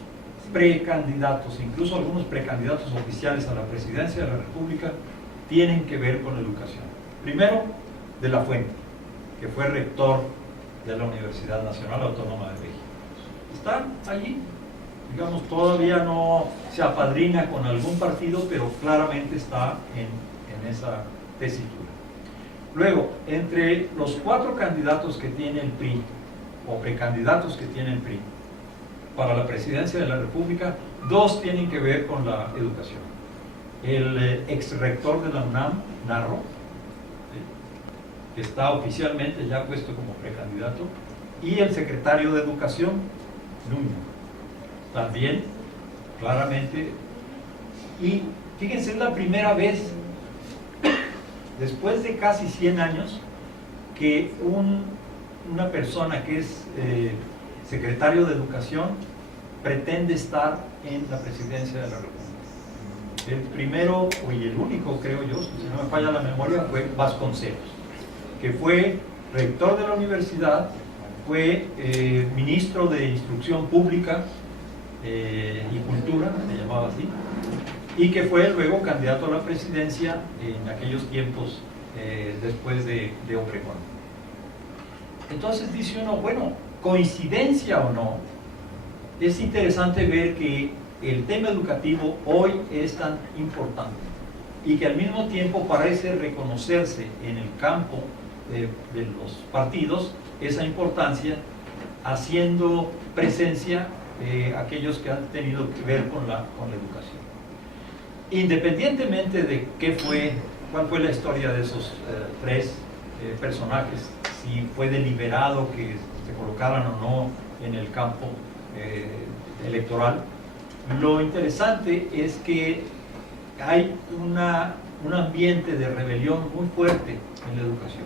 precandidatos, incluso algunos precandidatos oficiales a la presidencia de la República, tienen que ver con la educación. Primero, de la Fuente, que fue rector de la Universidad Nacional Autónoma de México. Están allí, digamos, todavía no se apadrina con algún partido, pero claramente está en esa tesitura. Luego, entre los 4 candidatos que tiene el PRI, o precandidatos que tiene el PRI, para la presidencia de la República, 2 tienen que ver con la educación. El ex rector de la UNAM, Narro, que está oficialmente ya puesto como precandidato, y el secretario de Educación, Nuño, también claramente. Y fíjense, es la primera vez, después de casi 100 años, que una persona que es secretario de Educación pretende estar en la presidencia de la República. El primero, y el único, creo yo, si no me falla la memoria, fue Vasconcelos, que fue rector de la universidad, fue ministro de Instrucción Pública y Cultura, se llamaba así, y que fue luego candidato a la presidencia en aquellos tiempos después de Obregón. Entonces dice uno, bueno, coincidencia o no, es interesante ver que el tema educativo hoy es tan importante y que al mismo tiempo parece reconocerse en el campo de los partidos esa importancia, haciendo presencia aquellos que han tenido que ver con la educación. Independientemente de cuál fue la historia de esos 3 personajes, si fue deliberado que se colocaran o no en el campo electoral, lo interesante es que hay un ambiente de rebelión muy fuerte en la educación.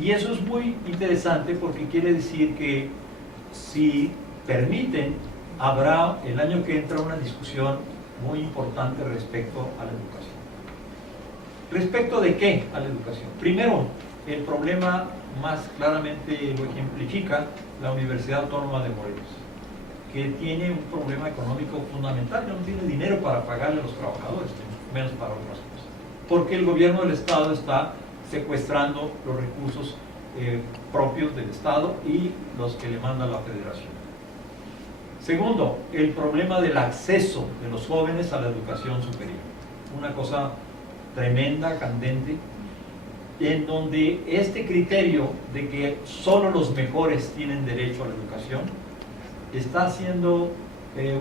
Y eso es muy interesante porque quiere decir que si permiten, habrá el año que entra una discusión muy importante respecto a la educación. ¿Respecto de qué a la educación? Primero, el problema más claramente lo ejemplifica la Universidad Autónoma de Morelos, que tiene un problema económico fundamental, no tiene dinero para pagarle a los trabajadores, menos para otras cosas, porque el gobierno del Estado está secuestrando los recursos propios del Estado y los que le manda la Federación. Segundo, el problema del acceso de los jóvenes a la educación superior, una cosa tremenda, candente, en donde este criterio de que solo los mejores tienen derecho a la educación está haciendo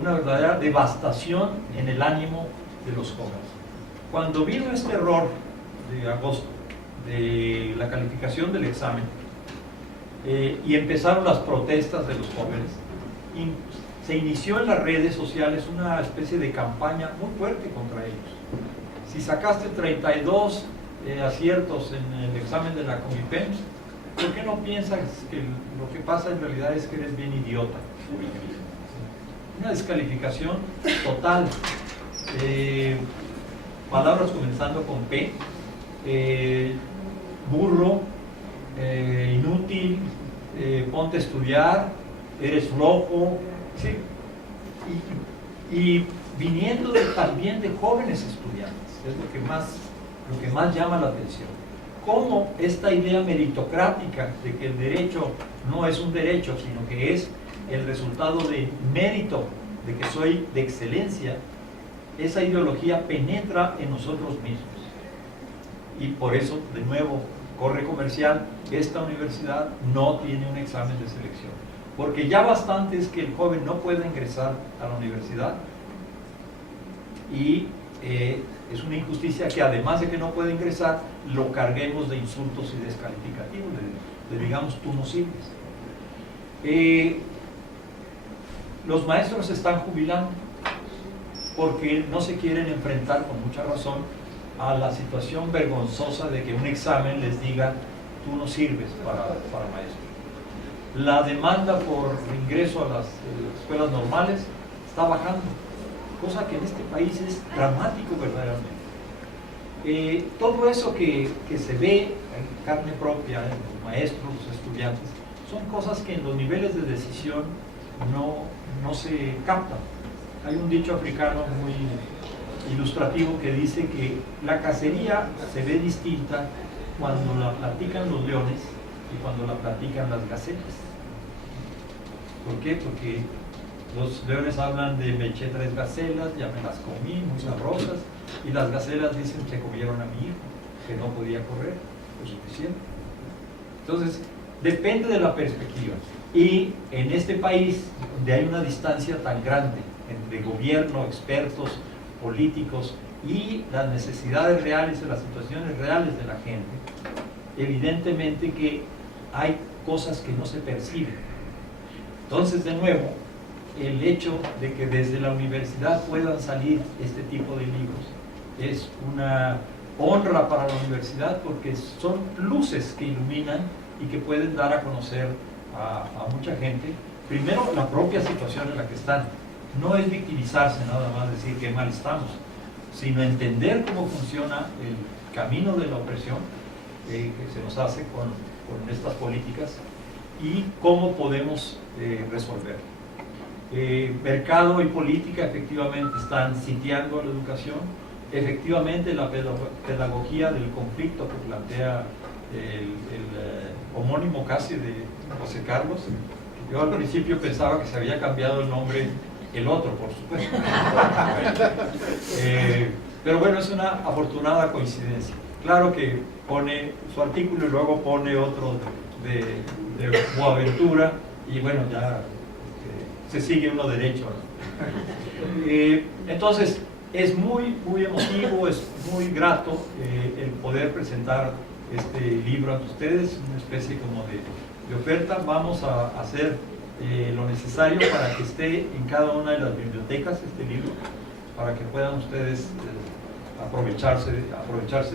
una verdadera devastación en el ánimo de los jóvenes. Cuando vino este error de agosto de la calificación del examen y empezaron las protestas de los jóvenes, se inició en las redes sociales una especie de campaña muy fuerte contra ellos. Si sacaste 32 aciertos en el examen de la Comipem, ¿por qué no piensas que lo que pasa en realidad es que eres bien idiota? Una descalificación total. Palabras comenzando con P, burro, inútil, ponte a estudiar, eres flojo, ¿sí? Y viniendo también de jóvenes estudiantes, es lo que más llama la atención. Cómo esta idea meritocrática de que el derecho no es un derecho, sino que es el resultado de mérito, de que soy de excelencia, esa ideología penetra en nosotros mismos. Y por eso, de nuevo, corre comercial, esta universidad no tiene un examen de selección. Porque ya bastante es que el joven no pueda ingresar a la universidad y es una injusticia que además de que no puede ingresar, lo carguemos de insultos y descalificativos, le digamos tú no sirves. Los maestros se están jubilando porque no se quieren enfrentar con mucha razón a la situación vergonzosa de que un examen les diga tú no sirves para maestro. La demanda por ingreso a las escuelas normales está bajando, cosa que en este país es dramático verdaderamente. Todo eso que se ve en carne propia en los maestros, los estudiantes, son cosas que en los niveles de decisión no se captan. Hay un dicho africano muy ilustrativo que dice que la cacería se ve distinta cuando la platican los leones y cuando la platican las gacelas. ¿Por qué? Porque los leones hablan de me eché 3 gacelas, ya me las comí, muy sabrosas, y las gacelas dicen que comieron a mi hijo, que no podía correr lo suficiente. Entonces, depende de la perspectiva. Y en este país, donde hay una distancia tan grande entre gobierno, expertos, políticos y las necesidades reales y las situaciones reales de la gente, evidentemente que hay cosas que no se perciben. Entonces, de nuevo, el hecho de que desde la universidad puedan salir este tipo de libros es una honra para la universidad, porque son luces que iluminan y que pueden dar a conocer a mucha gente, primero, la propia situación en la que están. No es victimizarse nada más, decir qué mal estamos, sino entender cómo funciona el camino de la opresión que se nos hace con estas políticas y cómo podemos resolver. Mercado y política efectivamente están sitiando la educación. Efectivamente, la pedagogía del conflicto que plantea el homónimo casi de José Carlos. Yo al principio pensaba que se había cambiado el nombre, el otro, por supuesto. Pero bueno, es una afortunada coincidencia. Claro que pone su artículo y luego pone otro de Boaventura, y bueno, ya se sigue uno derecho, ¿no? Entonces, es muy emotivo, es muy grato el poder presentar este libro ante ustedes, una especie como de oferta. Vamos a hacer lo necesario para que esté en cada una de las bibliotecas este libro, para que puedan ustedes aprovecharse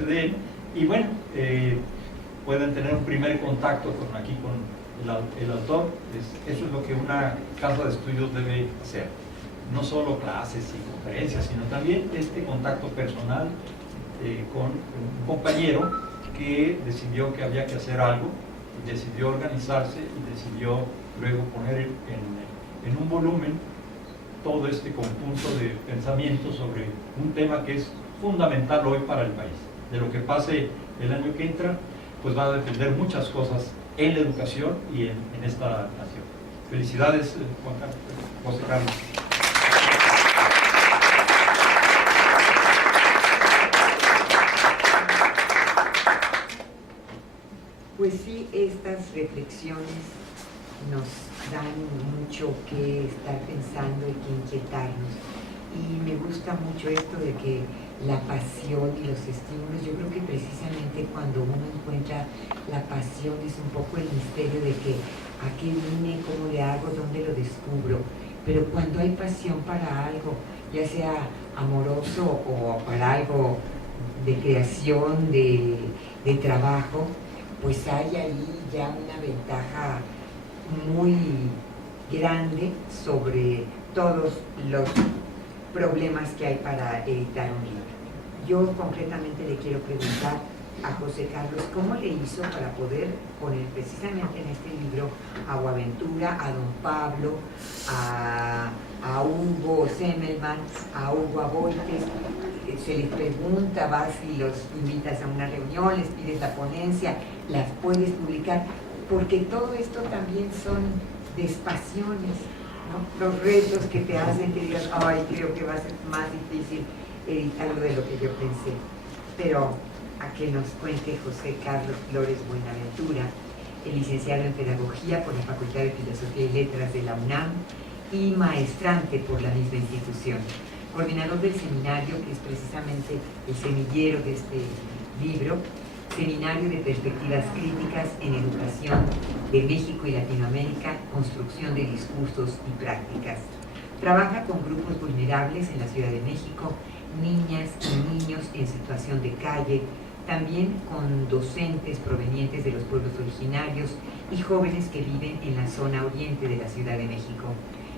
de él, y bueno, pueden tener un primer contacto con el autor. Eso es lo que una casa de estudios debe hacer. No solo clases y conferencias, sino también este contacto personal con un compañero que decidió que había que hacer algo, decidió organizarse y decidió luego poner en un volumen todo este conjunto de pensamientos sobre un tema que es fundamental hoy para el país. De lo que pase el año que entra, pues va a depender muchas cosas en la educación y en esta nación. Felicidades, José Carlos. Pues sí, estas reflexiones nos dan mucho que estar pensando y que inquietarnos. Y me gusta mucho esto de que la pasión y los estímulos, yo creo que precisamente cuando uno encuentra la pasión es un poco el misterio de que a qué vine, cómo le hago, dónde lo descubro. Pero cuando hay pasión para algo, ya sea amoroso o para algo de creación, de trabajo, pues hay ahí ya una ventaja muy grande sobre todos los problemas que hay para editar un libro. Yo concretamente le quiero preguntar a José Carlos cómo le hizo para poder poner precisamente en este libro a Boaventura, a Don Pablo, a Hugo Semmelmann, a Hugo Aboites. Se les pregunta, vas y los invitas a una reunión, les pides la ponencia, las puedes publicar, porque todo esto también son despasiones, ¿no? Los retos que te hacen que digas, ay, creo que va a ser más difícil editarlo de lo que yo pensé. Pero a que nos cuente José Carlos Flores Buenaventura, el licenciado en Pedagogía por la Facultad de Filosofía y Letras de la UNAM y maestrante por la misma institución, coordinador del seminario que es precisamente el semillero de este libro, Seminario de Perspectivas Críticas en Educación de México y Latinoamérica, Construcción de Discursos y Prácticas. Trabaja con grupos vulnerables en la Ciudad de México, niñas y niños en situación de calle, también con docentes provenientes de los pueblos originarios y jóvenes que viven en la zona oriente de la Ciudad de México.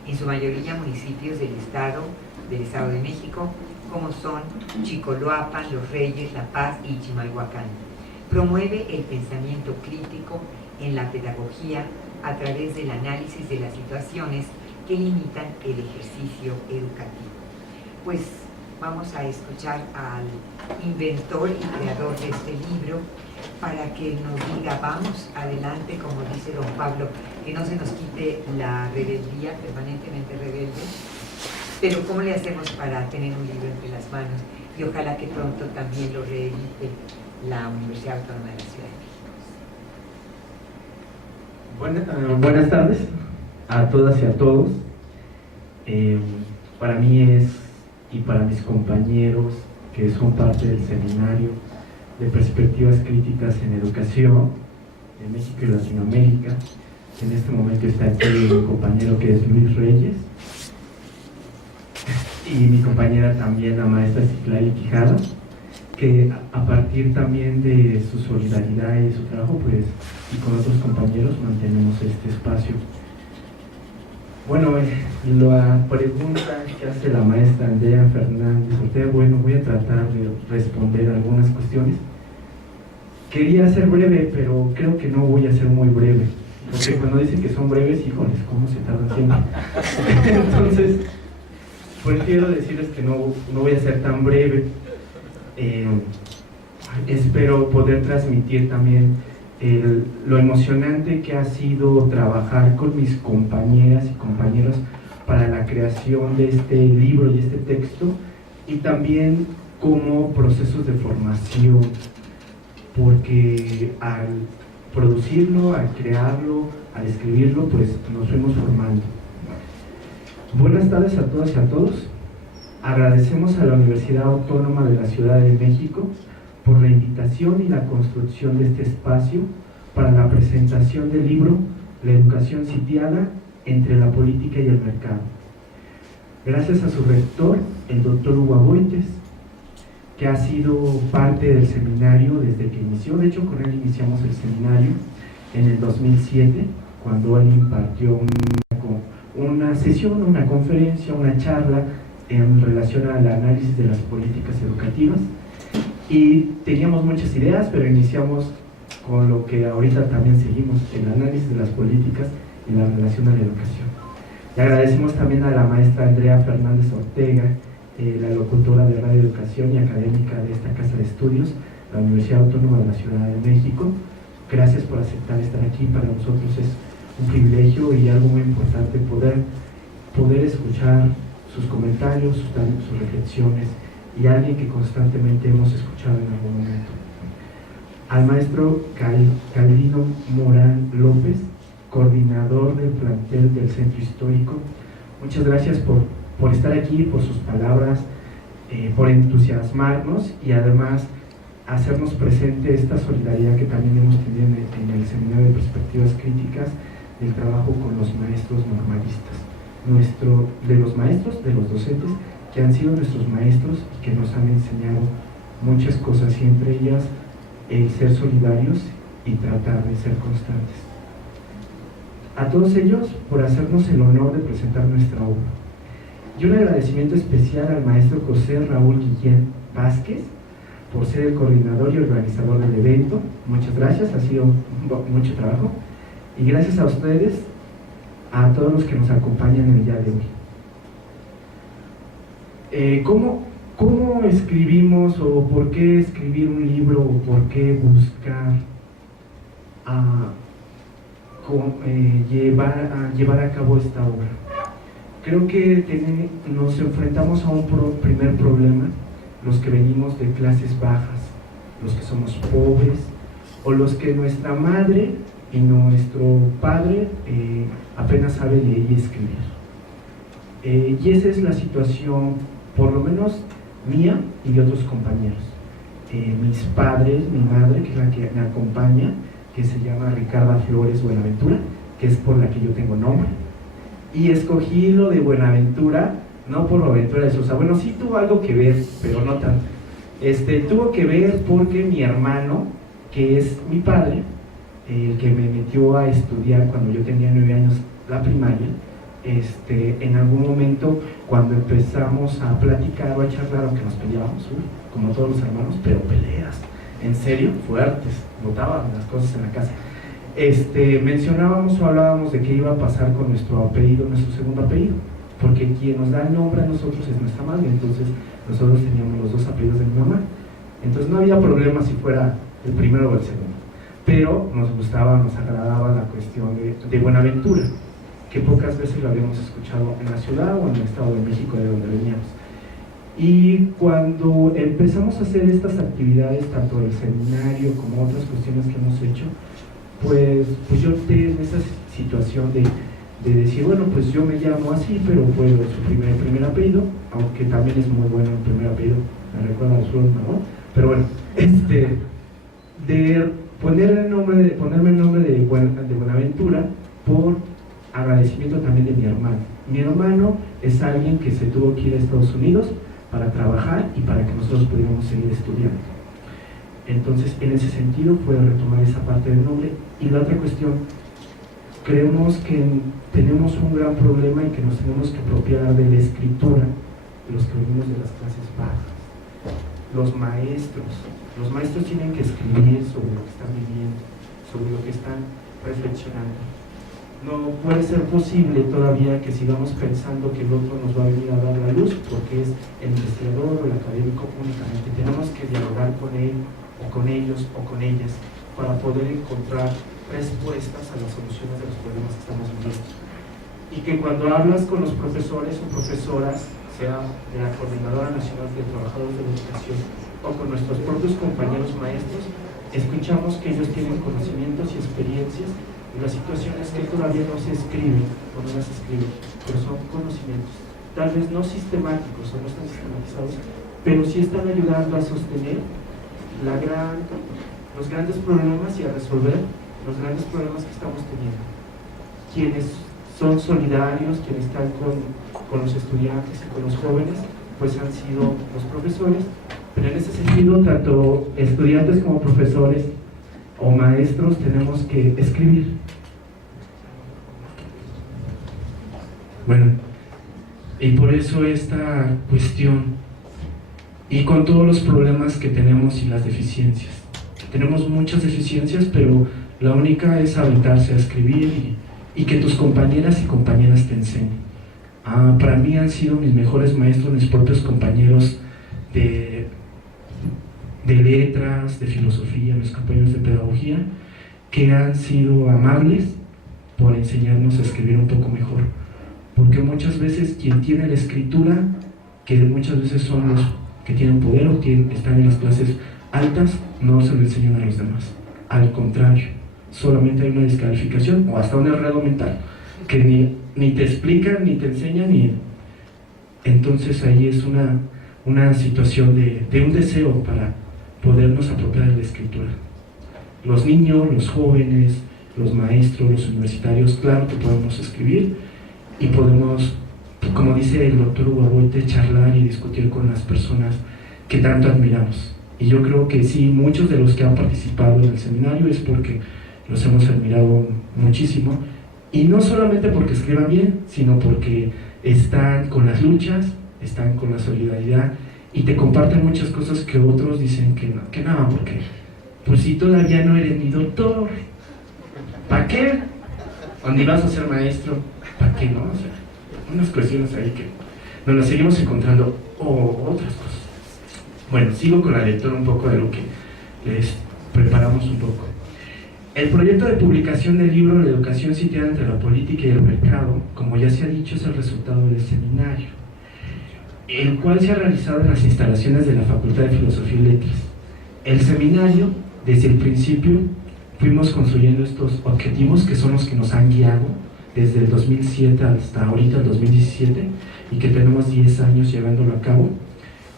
en su mayoría municipios del Estado de México, como son Chicoloapan, Los Reyes, La Paz y Chimalhuacán. Promueve el pensamiento crítico en la pedagogía a través del análisis de las situaciones que limitan el ejercicio educativo. Pues vamos a escuchar al inventor y creador de este libro para que nos diga, vamos adelante, como dice don Pablo, que no se nos quite la rebeldía, permanentemente rebelde, pero ¿cómo le hacemos para tener un libro entre las manos? Y ojalá que pronto también lo reedite la Universidad Autónoma de la Ciudad de México. Buenas tardes a todas y a todos. Para mí y para mis compañeros que son parte del seminario de perspectivas críticas en educación de México y Latinoamérica, en este momento está aquí mi compañero que es Luis Reyes y mi compañera también, la maestra Citlali Quijada, que a partir también de su solidaridad y su trabajo, pues, y con otros compañeros mantenemos este espacio. Bueno, la pregunta que hace la maestra Andrea Fernández Ortega, bueno, voy a tratar de responder algunas cuestiones. Quería ser breve, pero creo que no voy a ser muy breve, porque cuando dicen que son breves, híjoles, ¿cómo se tardan siempre? Entonces, prefiero decirles que no voy a ser tan breve. Espero poder transmitir también lo emocionante que ha sido trabajar con mis compañeras y compañeros para la creación de este libro y este texto, y también como procesos de formación, porque al producirlo, al crearlo, al escribirlo, pues nos fuimos formando. Buenas tardes a todas y a todos. Agradecemos a la Universidad Autónoma de la Ciudad de México por la invitación y la construcción de este espacio para la presentación del libro La educación sitiada entre la política y el mercado. Gracias a su rector, el doctor Hugo Aboites, que ha sido parte del seminario desde que inició. De hecho, con él iniciamos el seminario en el 2007, cuando él impartió una sesión, una conferencia, una charla en relación al análisis de las políticas educativas, y teníamos muchas ideas, pero iniciamos con lo que ahorita también seguimos, el análisis de las políticas y la relación a la educación. Le agradecemos también a la maestra Andrea Fernández Ortega, la locutora de Radio Educación y académica de esta casa de estudios, la Universidad Autónoma de la Ciudad de México. Gracias por aceptar estar aquí. Para nosotros es un privilegio y algo muy importante poder escuchar sus comentarios, sus reflexiones, y alguien que constantemente hemos escuchado en algún momento. Al maestro Caldino Morán López, coordinador del plantel del Centro Histórico, muchas gracias por estar aquí, por sus palabras, por entusiasmarnos y además hacernos presente esta solidaridad que también hemos tenido en el Seminario de Perspectivas Críticas del trabajo con los maestros normalistas, de los maestros, de los docentes que han sido nuestros maestros y que nos han enseñado muchas cosas, y entre ellas el ser solidarios y tratar de ser constantes. A todos ellos por hacernos el honor de presentar nuestra obra. Y un agradecimiento especial al maestro José Raúl Guillén Vázquez por ser el coordinador y organizador del evento. Muchas gracias, ha sido mucho trabajo. Y gracias a ustedes, a todos los que nos acompañan en el día de hoy. ¿Cómo escribimos, o por qué escribir un libro, o por qué buscar llevar a cabo esta obra? Creo que nos enfrentamos a un primer problema, los que venimos de clases bajas, los que somos pobres, o los que nuestra madre y nuestro padre apenas sabe leer y escribir. Y esa es la situación, por lo menos mía y de otros compañeros. Mis padres, mi madre, que es la que me acompaña, que se llama Ricarda Flores Buenaventura, que es por la que yo tengo nombre, y escogí lo de Buenaventura no por Buenaventura de Sosa. Bueno, sí tuvo algo que ver, pero no tanto. Tuvo que ver porque mi hermano, que es mi padre, el que me metió a estudiar cuando yo tenía 9 años la primaria, en algún momento, cuando empezamos a platicar o a charlar, aunque nos peleábamos, como todos los hermanos, pero peleas, en serio, fuertes, botábamos las cosas en la casa. Mencionábamos o hablábamos de qué iba a pasar con nuestro apellido, nuestro segundo apellido, porque quien nos da el nombre a nosotros es nuestra madre, entonces nosotros teníamos los dos apellidos de mi mamá, entonces no había problema si fuera el primero o el segundo, pero nos gustaba, nos agradaba la cuestión de Buenaventura, que pocas veces lo habíamos escuchado en la ciudad o en el Estado de México, de donde veníamos. Y cuando empezamos a hacer estas actividades, tanto del seminario como otras cuestiones que hemos hecho, pues yo opté en esa situación de decir, bueno, pues yo me llamo así, pero puedo su primer apellido, aunque también es muy bueno el primer apellido, me recuerda a Sur, ¿no? Pero bueno, de ponerme el nombre de Buenaventura por agradecimiento también de mi hermano. Mi hermano es alguien que se tuvo que ir a Estados Unidos para trabajar y para que nosotros pudiéramos seguir estudiando. Entonces, en ese sentido, fue retomar esa parte del nombre. Y la otra cuestión, creemos que tenemos un gran problema y que nos tenemos que apropiar de la escritura, los que venimos de las clases bajas. Los maestros tienen que escribir sobre lo que están viviendo, sobre lo que están reflexionando. No puede ser posible todavía que sigamos pensando que el otro nos va a venir a dar la luz porque es el investigador o el académico únicamente. Tenemos que dialogar con él o con ellos o con ellas para poder encontrar respuestas a las soluciones de los problemas que estamos viviendo. Y que cuando hablas con los profesores o profesoras, sea de la Coordinadora Nacional de Trabajadores de la Educación o con nuestros propios compañeros maestros, escuchamos que ellos tienen conocimientos y experiencias y las situaciones que todavía no se escriben o no las escriben, pero son conocimientos, tal vez no sistemáticos o no están sistematizados, pero sí están ayudando a sostener los grandes problemas y a resolver los grandes problemas que estamos teniendo. Quienes son solidarios, quienes están con los estudiantes y con los jóvenes, pues han sido los profesores, pero en ese sentido, tanto estudiantes como profesores o maestros tenemos que escribir. Bueno, y por eso esta cuestión, y con todos los problemas que tenemos y las deficiencias. Tenemos muchas deficiencias, pero la única es aventarse a escribir y que tus compañeras y compañeras te enseñen. Para mí han sido mis mejores maestros, mis propios compañeros de letras, de filosofía, mis compañeros de pedagogía, que han sido amables por enseñarnos a escribir un poco mejor, porque muchas veces quien tiene la escritura, que muchas veces son los que tienen poder o están en las clases altas, no se lo enseñan a los demás, al contrario, solamente hay una descalificación o hasta un enredo mental que ni te explican, ni te enseñan, entonces ahí es una situación de un deseo para podernos apropiar de la escritura. Los niños, los jóvenes, los maestros, los universitarios, claro que podemos escribir y podemos, como dice el doctor Hugoboite, charlar y discutir con las personas que tanto admiramos. Y yo creo que sí, muchos de los que han participado en el seminario es porque los hemos admirado muchísimo, y no solamente porque escriban bien, sino porque están con las luchas, están con la solidaridad y te comparten muchas cosas que otros dicen que no, porque pues si todavía no eres ni doctor, ¿para qué? O ni vas a ser maestro, ¿para qué no? O sea, unas cuestiones ahí que nos las seguimos encontrando, o otras cosas. Bueno, sigo con la lectura un poco de lo que les preparamos un poco. El proyecto de publicación del libro La educación situada entre la política y el mercado, como ya se ha dicho, es el resultado del seminario, el cual se ha realizado en las instalaciones de la Facultad de Filosofía y Letras. El seminario, desde el principio, fuimos construyendo estos objetivos que son los que nos han guiado desde el 2007 hasta ahorita, el 2017, y que tenemos 10 años llevándolo a cabo,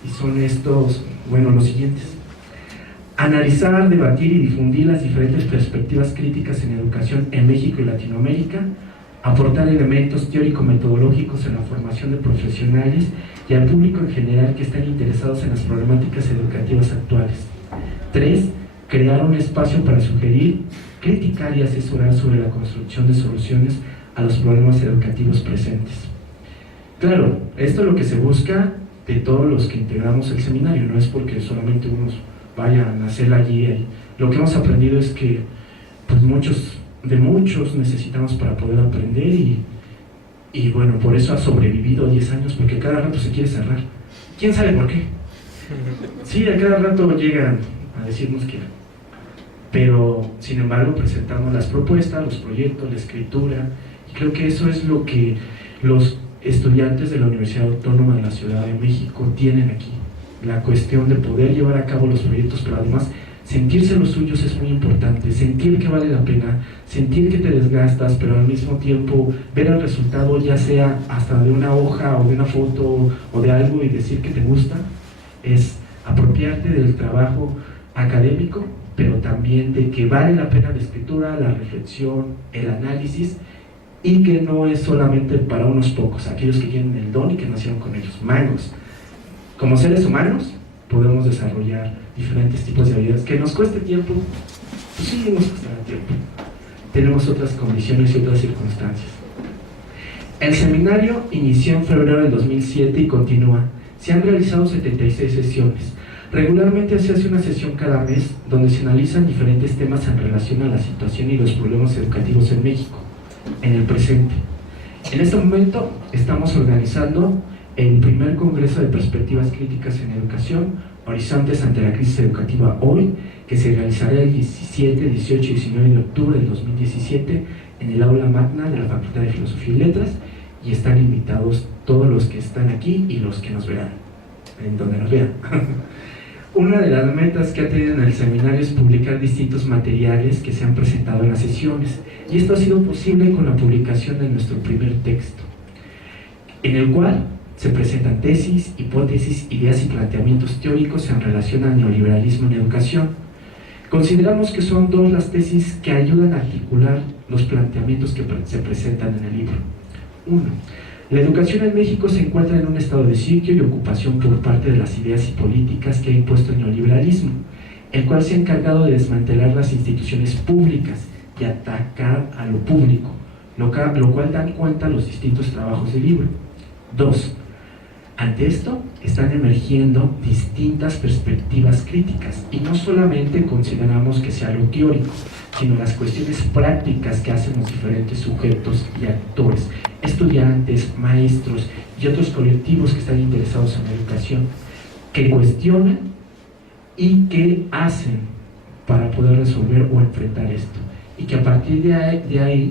y son estos, bueno, los siguientes: analizar, debatir y difundir las diferentes perspectivas críticas en educación en México y Latinoamérica, aportar elementos teórico-metodológicos en la formación de profesionales y al público en general que están interesados en las problemáticas educativas actuales. 3. Crear un espacio para sugerir, criticar y asesorar sobre la construcción de soluciones a los problemas educativos presentes. Claro, esto es lo que se busca de todos los que integramos el seminario, no es porque solamente unos vayan a hacer allí. Lo que hemos aprendido es que pues muchos necesitamos para poder aprender y bueno, por eso ha sobrevivido 10 años, porque cada rato se quiere cerrar. ¿Quién sabe por qué? Sí, a cada rato llegan a decirnos que... Pero, sin embargo, presentamos las propuestas, los proyectos, la escritura, y creo que eso es lo que los estudiantes de la Universidad Autónoma de la Ciudad de México tienen aquí. La cuestión de poder llevar a cabo los proyectos, pero además sentirse los suyos es muy importante, sentir que vale la pena, sentir que te desgastas, pero al mismo tiempo ver el resultado, ya sea hasta de una hoja o de una foto o de algo, y decir que te gusta, es apropiarte del trabajo académico, pero también de que vale la pena la escritura, la reflexión, el análisis, y que no es solamente para unos pocos, aquellos que tienen el don y que nacieron con ellos, magos. Como seres humanos podemos desarrollar diferentes tipos de habilidades. Que nos cueste tiempo, pues sí, nos costará tiempo. Tenemos otras condiciones y otras circunstancias. El seminario inició en febrero del 2007 y continúa. Se han realizado 76 sesiones. Regularmente se hace una sesión cada mes donde se analizan diferentes temas en relación a la situación y los problemas educativos en México, en el presente. En este momento estamos organizando el primer Congreso de Perspectivas Críticas en Educación, Horizontes ante la Crisis Educativa Hoy, que se realizará el 17, 18 y 19 de octubre del 2017 en el aula magna de la Facultad de Filosofía y Letras, y están invitados todos los que están aquí y los que nos verán, en donde nos vean. Una de las metas que ha tenido en el seminario es publicar distintos materiales que se han presentado en las sesiones, y esto ha sido posible con la publicación de nuestro primer texto, en el cual se presentan tesis, hipótesis, ideas y planteamientos teóricos en relación al neoliberalismo en educación. Consideramos que son dos las tesis que ayudan a articular los planteamientos que se presentan en el libro. 1. La educación en México se encuentra en un estado de sitio y ocupación por parte de las ideas y políticas que ha impuesto el neoliberalismo, el cual se ha encargado de desmantelar las instituciones públicas y atacar a lo público, lo cual dan cuenta los distintos trabajos del libro. 2. Ante esto están emergiendo distintas perspectivas críticas, y no solamente consideramos que sea lo teórico, sino las cuestiones prácticas que hacen los diferentes sujetos y actores, estudiantes, maestros y otros colectivos que están interesados en la educación, que cuestionan y que hacen para poder resolver o enfrentar esto, y que a partir de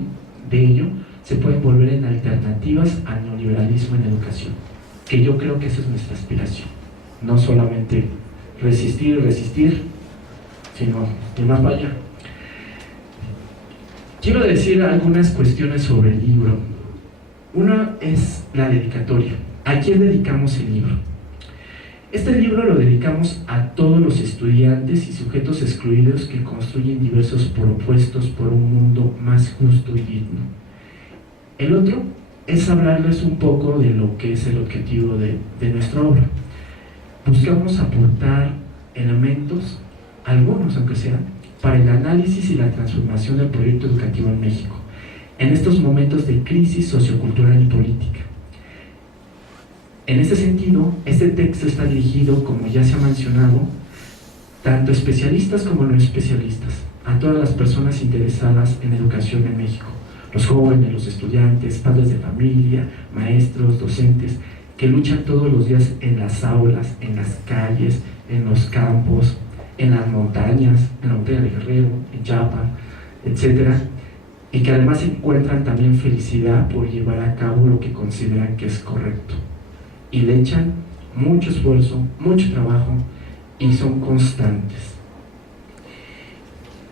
ello se pueden volver en alternativas al neoliberalismo en educación, que yo creo que esa es nuestra aspiración, no solamente resistir, sino ir más para allá. Quiero decir algunas cuestiones sobre el libro. Una es la dedicatoria. ¿A quién dedicamos el libro? Este libro lo dedicamos a todos los estudiantes y sujetos excluidos que construyen diversos propuestos por un mundo más justo y digno. El otro es hablarles un poco de lo que es el objetivo de nuestra obra. Buscamos aportar elementos, algunos aunque sean, para el análisis y la transformación del proyecto educativo en México, en estos momentos de crisis sociocultural y política. En este sentido, este texto está dirigido, como ya se ha mencionado, tanto a especialistas como no especialistas, a todas las personas interesadas en educación en México, los jóvenes, los estudiantes, padres de familia, maestros, docentes, que luchan todos los días en las aulas, en las calles, en los campos, en las montañas, en la montaña de Guerrero, en Chiapas, etc., y que además encuentran también felicidad por llevar a cabo lo que consideran que es correcto, y le echan mucho esfuerzo, mucho trabajo, y son constantes.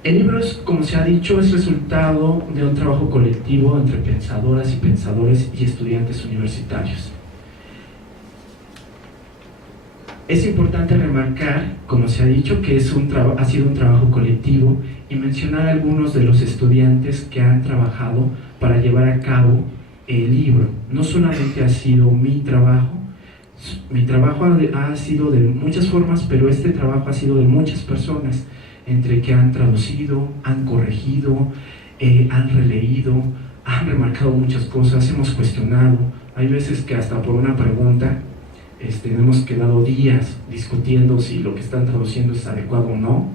El libro, como se ha dicho, es resultado de un trabajo colectivo entre pensadoras y pensadores y estudiantes universitarios. Es importante remarcar, como se ha dicho, que ha sido un trabajo colectivo, y mencionar algunos de los estudiantes que han trabajado para llevar a cabo el libro. No solamente ha sido mi trabajo ha sido de muchas formas, pero este trabajo ha sido de muchas personas, entre que han traducido, han corregido, han releído, han remarcado muchas cosas, hemos cuestionado, hay veces que hasta por una pregunta hemos quedado días discutiendo si lo que están traduciendo es adecuado o no.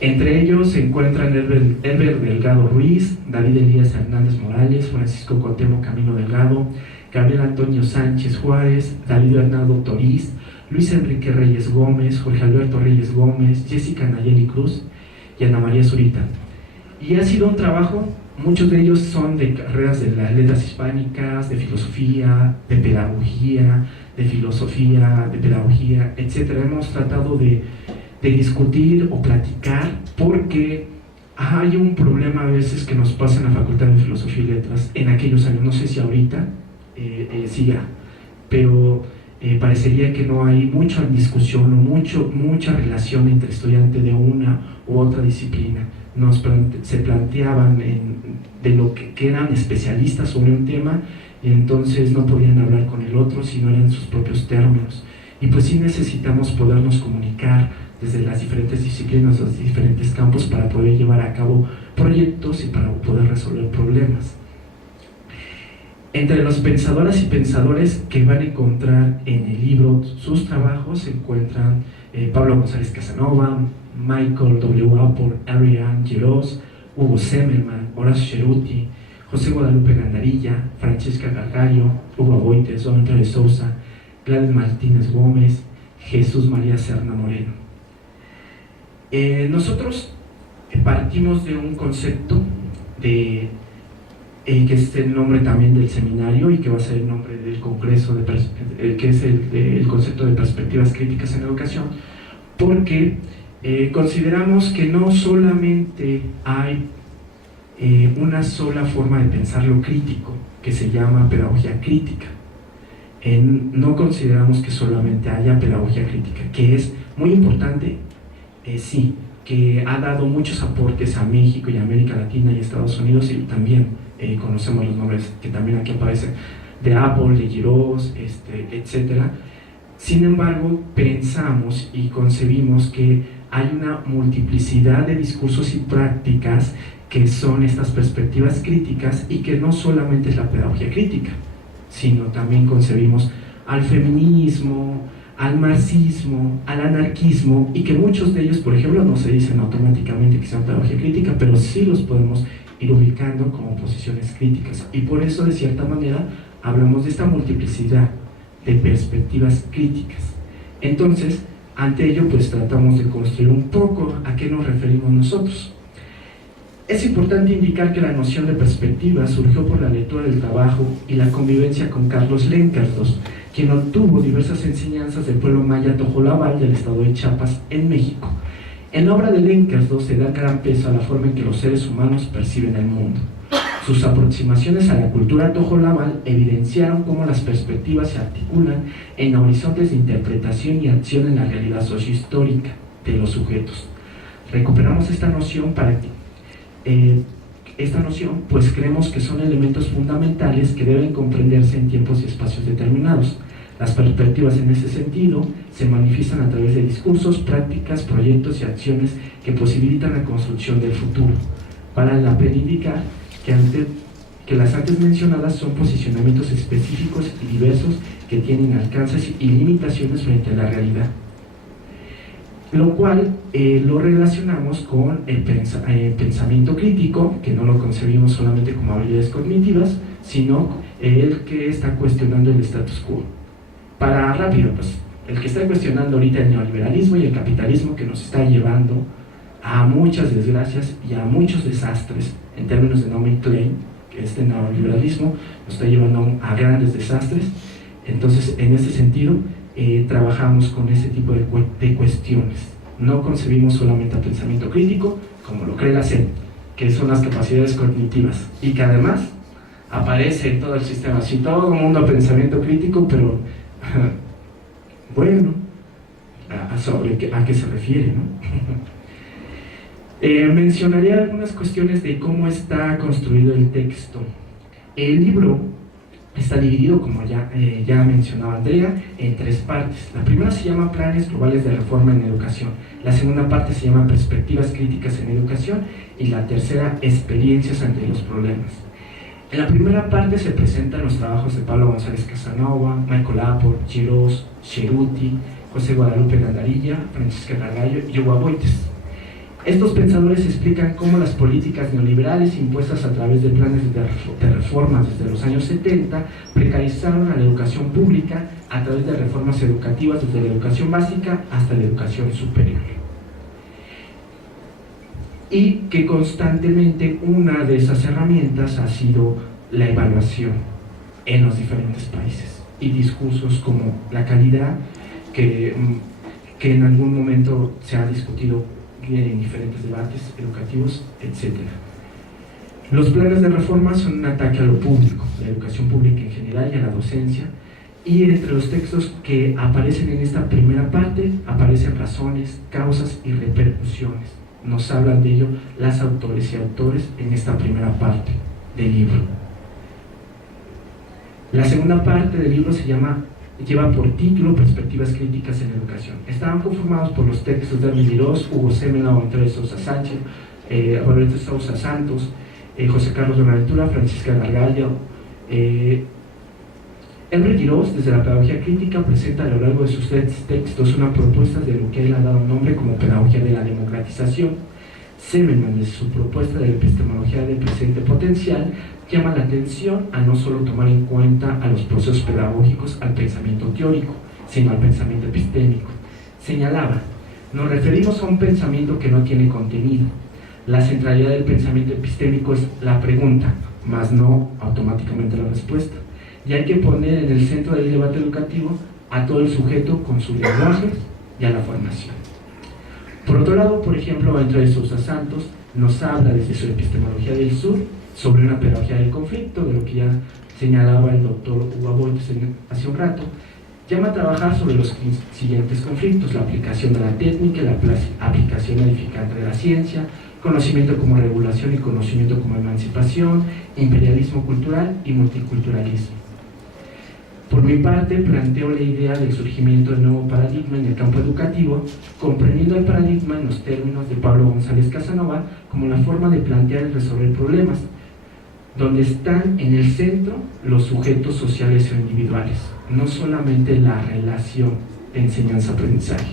Entre ellos se encuentran Elber Delgado Ruiz, David Elías Hernández Morales, Francisco Cuauhtémoc Camino Delgado, Gabriel Antonio Sánchez Juárez, David Bernardo Toriz, Luis Enrique Reyes Gómez, Jorge Alberto Reyes Gómez, Jessica Nayeli Cruz y Ana María Zurita. Y ha sido un trabajo, muchos de ellos son de carreras de las letras hispánicas, de filosofía, de pedagogía, etc. Hemos tratado de discutir o platicar, porque hay un problema a veces que nos pasa en la Facultad de Filosofía y Letras en aquellos años, no sé si ahorita siga, pero parecería que no hay mucha discusión o mucha relación entre estudiantes de una u otra disciplina. Se planteaban de lo que eran especialistas sobre un tema, y entonces no podían hablar con el otro si no eran sus propios términos. Y pues sí necesitamos podernos comunicar desde las diferentes disciplinas, los diferentes campos, para poder llevar a cabo proyectos y para poder resolver problemas. Entre los pensadoras y pensadores que van a encontrar en el libro sus trabajos se encuentran Pablo González Casanova, Michael W. Apple, Ariane Giroz, Hugo Semelman, Horacio Ceruti, José Guadalupe Gandarilla, Francesca Gargario, Hugo Aboites, Don Antonio de Sousa, Gladys Martínez Gómez, Jesús María Serna Moreno. Nosotros partimos de un concepto que es el nombre también del seminario y que va a ser el nombre del congreso, que es el concepto de perspectivas críticas en educación, porque consideramos que no solamente hay una sola forma de pensar lo crítico, que se llama pedagogía crítica. No consideramos que solamente haya pedagogía crítica, que es muy importante, sí, que ha dado muchos aportes a México y a América Latina y Estados Unidos, y también conocemos los nombres que también aquí aparecen, de Apple, de Giroz, etc. Sin embargo, pensamos y concebimos que hay una multiplicidad de discursos y prácticas que son estas perspectivas críticas, y que no solamente es la pedagogía crítica, sino también concebimos al feminismo, al marxismo, al anarquismo, y que muchos de ellos, por ejemplo, no se dicen automáticamente que sean pedagogía crítica, pero sí los podemos ir ubicando como posiciones críticas, y por eso de cierta manera hablamos de esta multiplicidad de perspectivas críticas. Entonces, ante ello pues tratamos de construir un poco a qué nos referimos nosotros. Es importante indicar que la noción de perspectiva surgió por la lectura del trabajo y la convivencia con Carlos Lencastos, quien obtuvo diversas enseñanzas del pueblo maya Tojolabal del estado de Chiapas, en México. En la obra de Lencastos se da gran peso a la forma en que los seres humanos perciben el mundo. Sus aproximaciones a la cultura Tojolabal evidenciaron cómo las perspectivas se articulan en horizontes de interpretación y acción en la realidad sociohistórica de los sujetos. Recuperamos esta noción pues creemos que son elementos fundamentales que deben comprenderse en tiempos y espacios determinados. Las perspectivas en ese sentido se manifiestan a través de discursos, prácticas, proyectos y acciones que posibilitan la construcción del futuro. Vale la pena indicar que las antes mencionadas son posicionamientos específicos y diversos que tienen alcances y limitaciones frente a la realidad, lo cual lo relacionamos con el pensamiento crítico, que no lo concebimos solamente como habilidades cognitivas, sino el que está cuestionando el status quo. Para rápido, pues, el que está cuestionando ahorita el neoliberalismo y el capitalismo, que nos está llevando a muchas desgracias y a muchos desastres, en términos de Naomi Klein, que este neoliberalismo nos está llevando a grandes desastres. Entonces, en ese sentido, trabajamos con ese tipo de cuestiones. No concebimos solamente el pensamiento crítico, como lo cree la SED, que son las capacidades cognitivas, y que además aparece en todo el sistema, así todo el mundo pensamiento crítico, pero bueno, ¿a qué se refiere, no? Mencionaré algunas cuestiones de cómo está construido el texto. El libro está dividido, como ya mencionaba Andrea, en 3 partes. La primera se llama Planes Globales de Reforma en Educación, la segunda parte se llama Perspectivas Críticas en Educación y la tercera, Experiencias ante los Problemas. En la primera parte se presentan los trabajos de Pablo González Casanova, Michael Apple, Girós, Ceruti, José Guadalupe Gandarilla, Francisca Gargallo y Hugo Aboites. Estos pensadores explican cómo las políticas neoliberales impuestas a través de planes de reformas desde los años 70 precarizaron a la educación pública a través de reformas educativas desde la educación básica hasta la educación superior. Y que constantemente una de esas herramientas ha sido la evaluación en los diferentes países y discursos como la calidad que en algún momento se ha discutido en diferentes debates educativos, etc. Los planes de reforma son un ataque a lo público, la educación pública en general y a la docencia, y entre los textos que aparecen en esta primera parte aparecen razones, causas y repercusiones. Nos hablan de ello las autores y autores en esta primera parte del libro. La segunda parte del libro lleva por título Perspectivas Críticas en Educación. Estaban conformados por los textos de Hermes Girós, Hugo Semena, Antonio de Sousa Sánchez, Roberto de Sousa Santos, José Carlos Buenaventura, Francisca Gargallo. Hermes Girós, desde la pedagogía crítica, presenta a lo largo de sus textos una propuesta de lo que él ha dado nombre como pedagogía de la democratización. Semelman, desde su propuesta de la epistemología del presente potencial, llama la atención a no solo tomar en cuenta a los procesos pedagógicos al pensamiento teórico, sino al pensamiento epistémico. Señalaba, nos referimos a un pensamiento que no tiene contenido. La centralidad del pensamiento epistémico es la pregunta, más no automáticamente la respuesta. Y hay que poner en el centro del debate educativo a todo el sujeto con sus lenguajes y a la formación. Por otro lado, por ejemplo, Antonio de Sousa Santos nos habla desde su epistemología del sur sobre una pedagogía del conflicto, de lo que ya señalaba el doctor Hugo Aboites hace un rato. Llama a trabajar sobre los siguientes conflictos: la aplicación de la técnica, la aplicación edificante de la ciencia, conocimiento como regulación y conocimiento como emancipación, imperialismo cultural y multiculturalismo. Por mi parte, planteo la idea del surgimiento del nuevo paradigma en el campo educativo, comprendiendo el paradigma en los términos de Pablo González Casanova como la forma de plantear y resolver problemas, donde están en el centro los sujetos sociales o individuales, no solamente la relación de enseñanza-aprendizaje,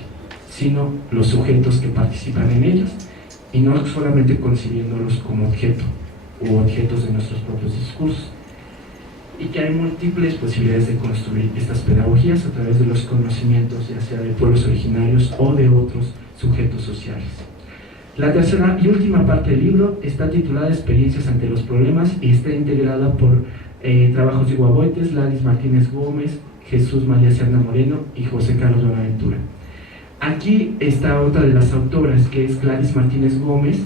sino los sujetos que participan en ellos, y no solamente concibiéndolos como objeto u objetos de nuestros propios discursos, y que hay múltiples posibilidades de construir estas pedagogías a través de los conocimientos, ya sea de pueblos originarios o de otros sujetos sociales. La tercera y última parte del libro está titulada Experiencias ante los Problemas y está integrada por trabajos de Hugo Aboites, Gladys Martínez Gómez, Jesús María Serna Moreno y José Carlos Buenaventura. Aquí está otra de las autoras, que es Gladys Martínez Gómez,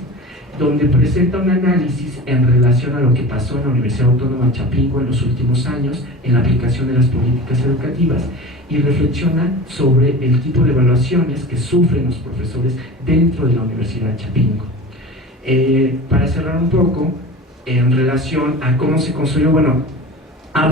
donde presenta un análisis en relación a lo que pasó en la Universidad Autónoma de Chapingo en los últimos años en la aplicación de las políticas educativas y reflexiona sobre el tipo de evaluaciones que sufren los profesores dentro de la Universidad de Chapingo. Para cerrar un poco, en relación a cómo se construyó,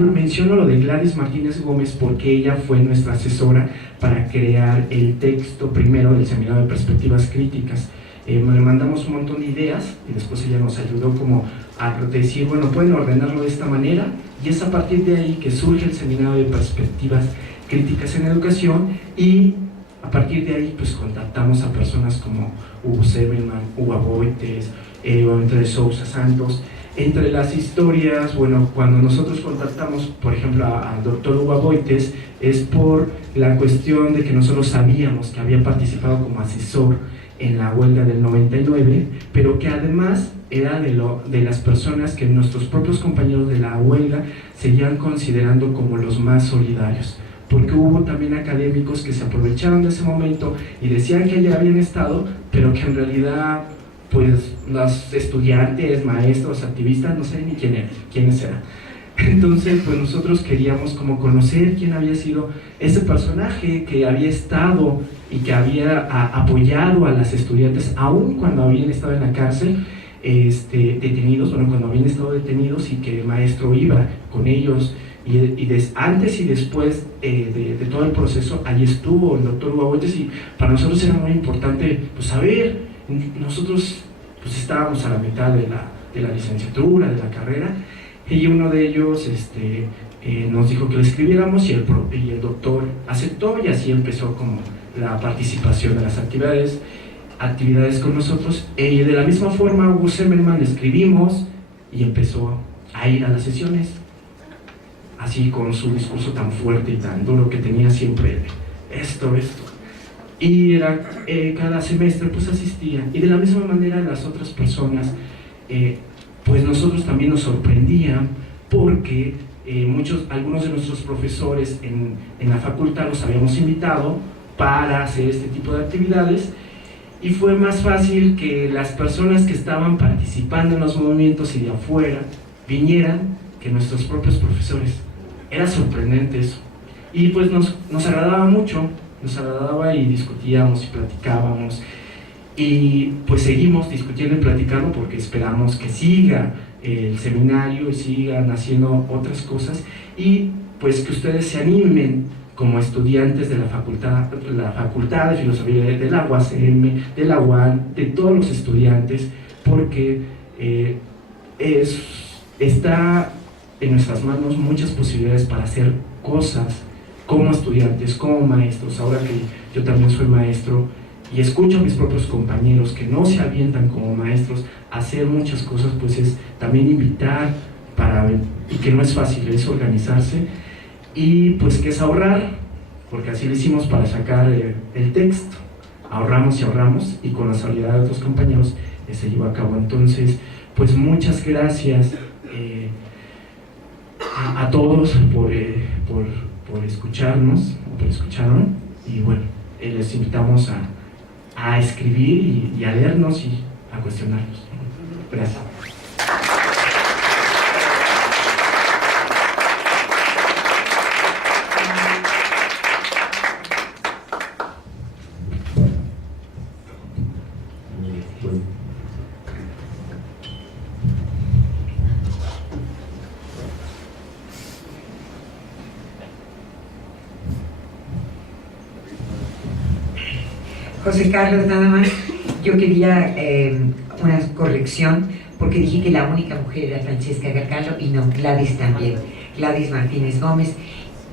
menciono lo de Gladys Martínez Gómez porque ella fue nuestra asesora para crear el texto primero del Seminario de Perspectivas Críticas. Le mandamos un montón de ideas y después ella nos ayudó como a decir, pueden ordenarlo de esta manera, y es a partir de ahí que surge el Seminario de Perspectivas Críticas en Educación, y a partir de ahí pues contactamos a personas como Hugo Semelman, Hugo Aboites, Antonio de Sousa Santos. Entre las historias, cuando nosotros contactamos, por ejemplo, al doctor Hugo Aboites, es por la cuestión de que nosotros sabíamos que había participado como asesor en la huelga del 99, pero que además era de las personas que nuestros propios compañeros de la huelga seguían considerando como los más solidarios, porque hubo también académicos que se aprovecharon de ese momento y decían que ya habían estado, pero que en realidad pues los estudiantes, maestros, activistas, no sé ni quiénes eran. Entonces, pues nosotros queríamos como conocer quién había sido ese personaje que había estado y que había apoyado a las estudiantes, aún cuando habían estado en la cárcel, detenidos, cuando habían estado detenidos, y que el maestro iba con ellos Antes y después de todo el proceso, allí estuvo el doctor Hugo Aboites, y para nosotros era muy importante pues, saber. Nosotros pues, estábamos a la mitad de la licenciatura, de la carrera, y uno de ellos nos dijo que lo escribiéramos, y el doctor aceptó, y así empezó como la participación de las actividades con nosotros. De la misma forma, Hugo Zimmermann escribimos y empezó a ir a las sesiones, así con su discurso tan fuerte y tan duro que tenía siempre, esto. Y cada semestre pues asistía, y de la misma manera las otras personas, pues nosotros también nos sorprendían, porque algunos de nuestros profesores en la facultad los habíamos invitado para hacer este tipo de actividades, y fue más fácil que las personas que estaban participando en los movimientos y de afuera vinieran que nuestros propios profesores. Era sorprendente eso, y pues nos agradaba mucho, y discutíamos y platicábamos, y pues seguimos discutiendo y platicando porque esperamos que siga el seminario y sigan haciendo otras cosas, y pues que ustedes se animen como estudiantes de la Facultad de Filosofía de la UACM, de la UAN, de todos los estudiantes, porque está en nuestras manos muchas posibilidades para hacer cosas como estudiantes, como maestros. Ahora que yo también soy maestro y escucho a mis propios compañeros que no se avientan como maestros a hacer muchas cosas, pues es también invitar y que no es fácil, es organizarse, y pues que es ahorrar, porque así lo hicimos para sacar el texto. Ahorramos, y con la solidaridad de otros compañeros se llevó a cabo. Entonces, pues muchas gracias a todos por escucharnos, y bueno, les invitamos a escribir y a leernos y a cuestionarnos. Gracias. José Carlos, nada más, yo quería una corrección, porque dije que la única mujer era Francesca Garcalo, y no, Gladys también, Gladys Martínez Gómez.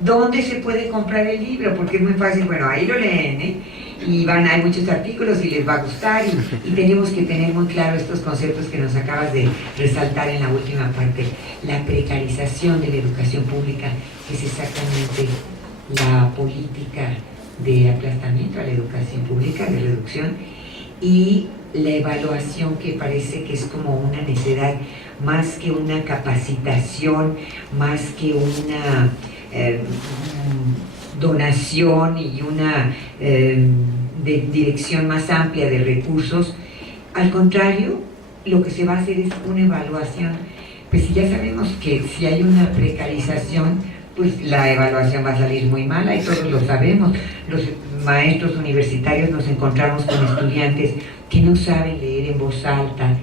¿Dónde se puede comprar el libro? Porque es muy fácil, bueno, ahí lo leen, y hay muchos artículos y les va a gustar, y tenemos que tener muy claro estos conceptos que nos acabas de resaltar en la última parte. La precarización de la educación pública, que es exactamente la política de aplastamiento a la educación pública, de reducción, y la evaluación, que parece que es como una necesidad, más que una capacitación, más que una donación y una dirección más amplia de recursos. Al contrario, lo que se va a hacer es una evaluación. Pues si ya sabemos que si hay una precarización, pues la evaluación va a salir muy mala, y todos lo sabemos. Los maestros universitarios nos encontramos con estudiantes que no saben leer en voz alta,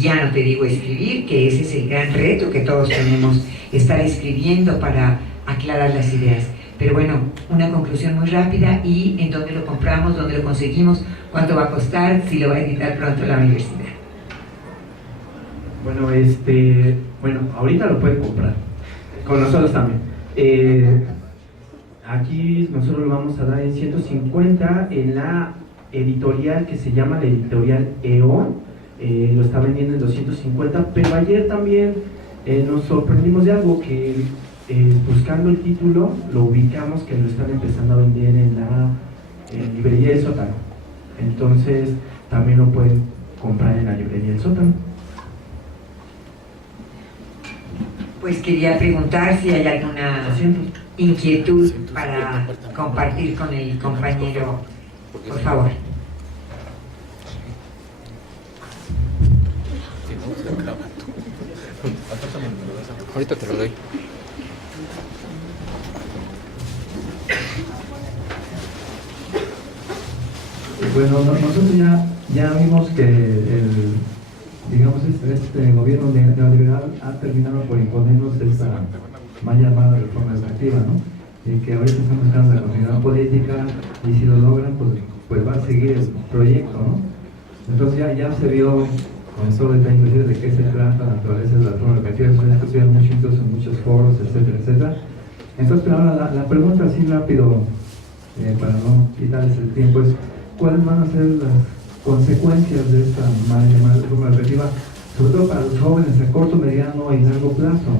ya no te digo escribir, que ese es el gran reto que todos tenemos, estar escribiendo para aclarar las ideas. Pero bueno, una conclusión muy rápida, y en dónde lo compramos, dónde lo conseguimos, cuánto va a costar, si lo va a editar pronto la universidad. Bueno, ahorita lo pueden comprar, con nosotros también. Aquí nosotros lo vamos a dar en 150 en la editorial que se llama la editorial EO, lo está vendiendo en 250, pero ayer también nos sorprendimos de algo, que buscando el título lo ubicamos que lo están empezando a vender en la librería del Sótano. Entonces también lo pueden comprar en la librería del Sótano. Pues quería preguntar si hay alguna inquietud para compartir con el compañero, por favor. Ahorita te lo doy. Bueno, nosotros ya vimos que este gobierno neoliberal ha terminado por imponernos mal llamada reforma educativa, ¿no? Que ahorita están buscando la continuidad política y si lo logran, pues va a seguir el proyecto, ¿no? Entonces ya se vio con todo detalle inclusive de qué se trata, la naturaleza de la reforma educativa, se han discutido mucho incluso en muchos foros, etcétera, etcétera. Entonces, pero ahora la pregunta así rápido, para no quitarles el tiempo, es ¿cuáles van a ser las consecuencias de esta mal llamada reforma educativa, sobre todo para los jóvenes a corto, mediano y largo plazo?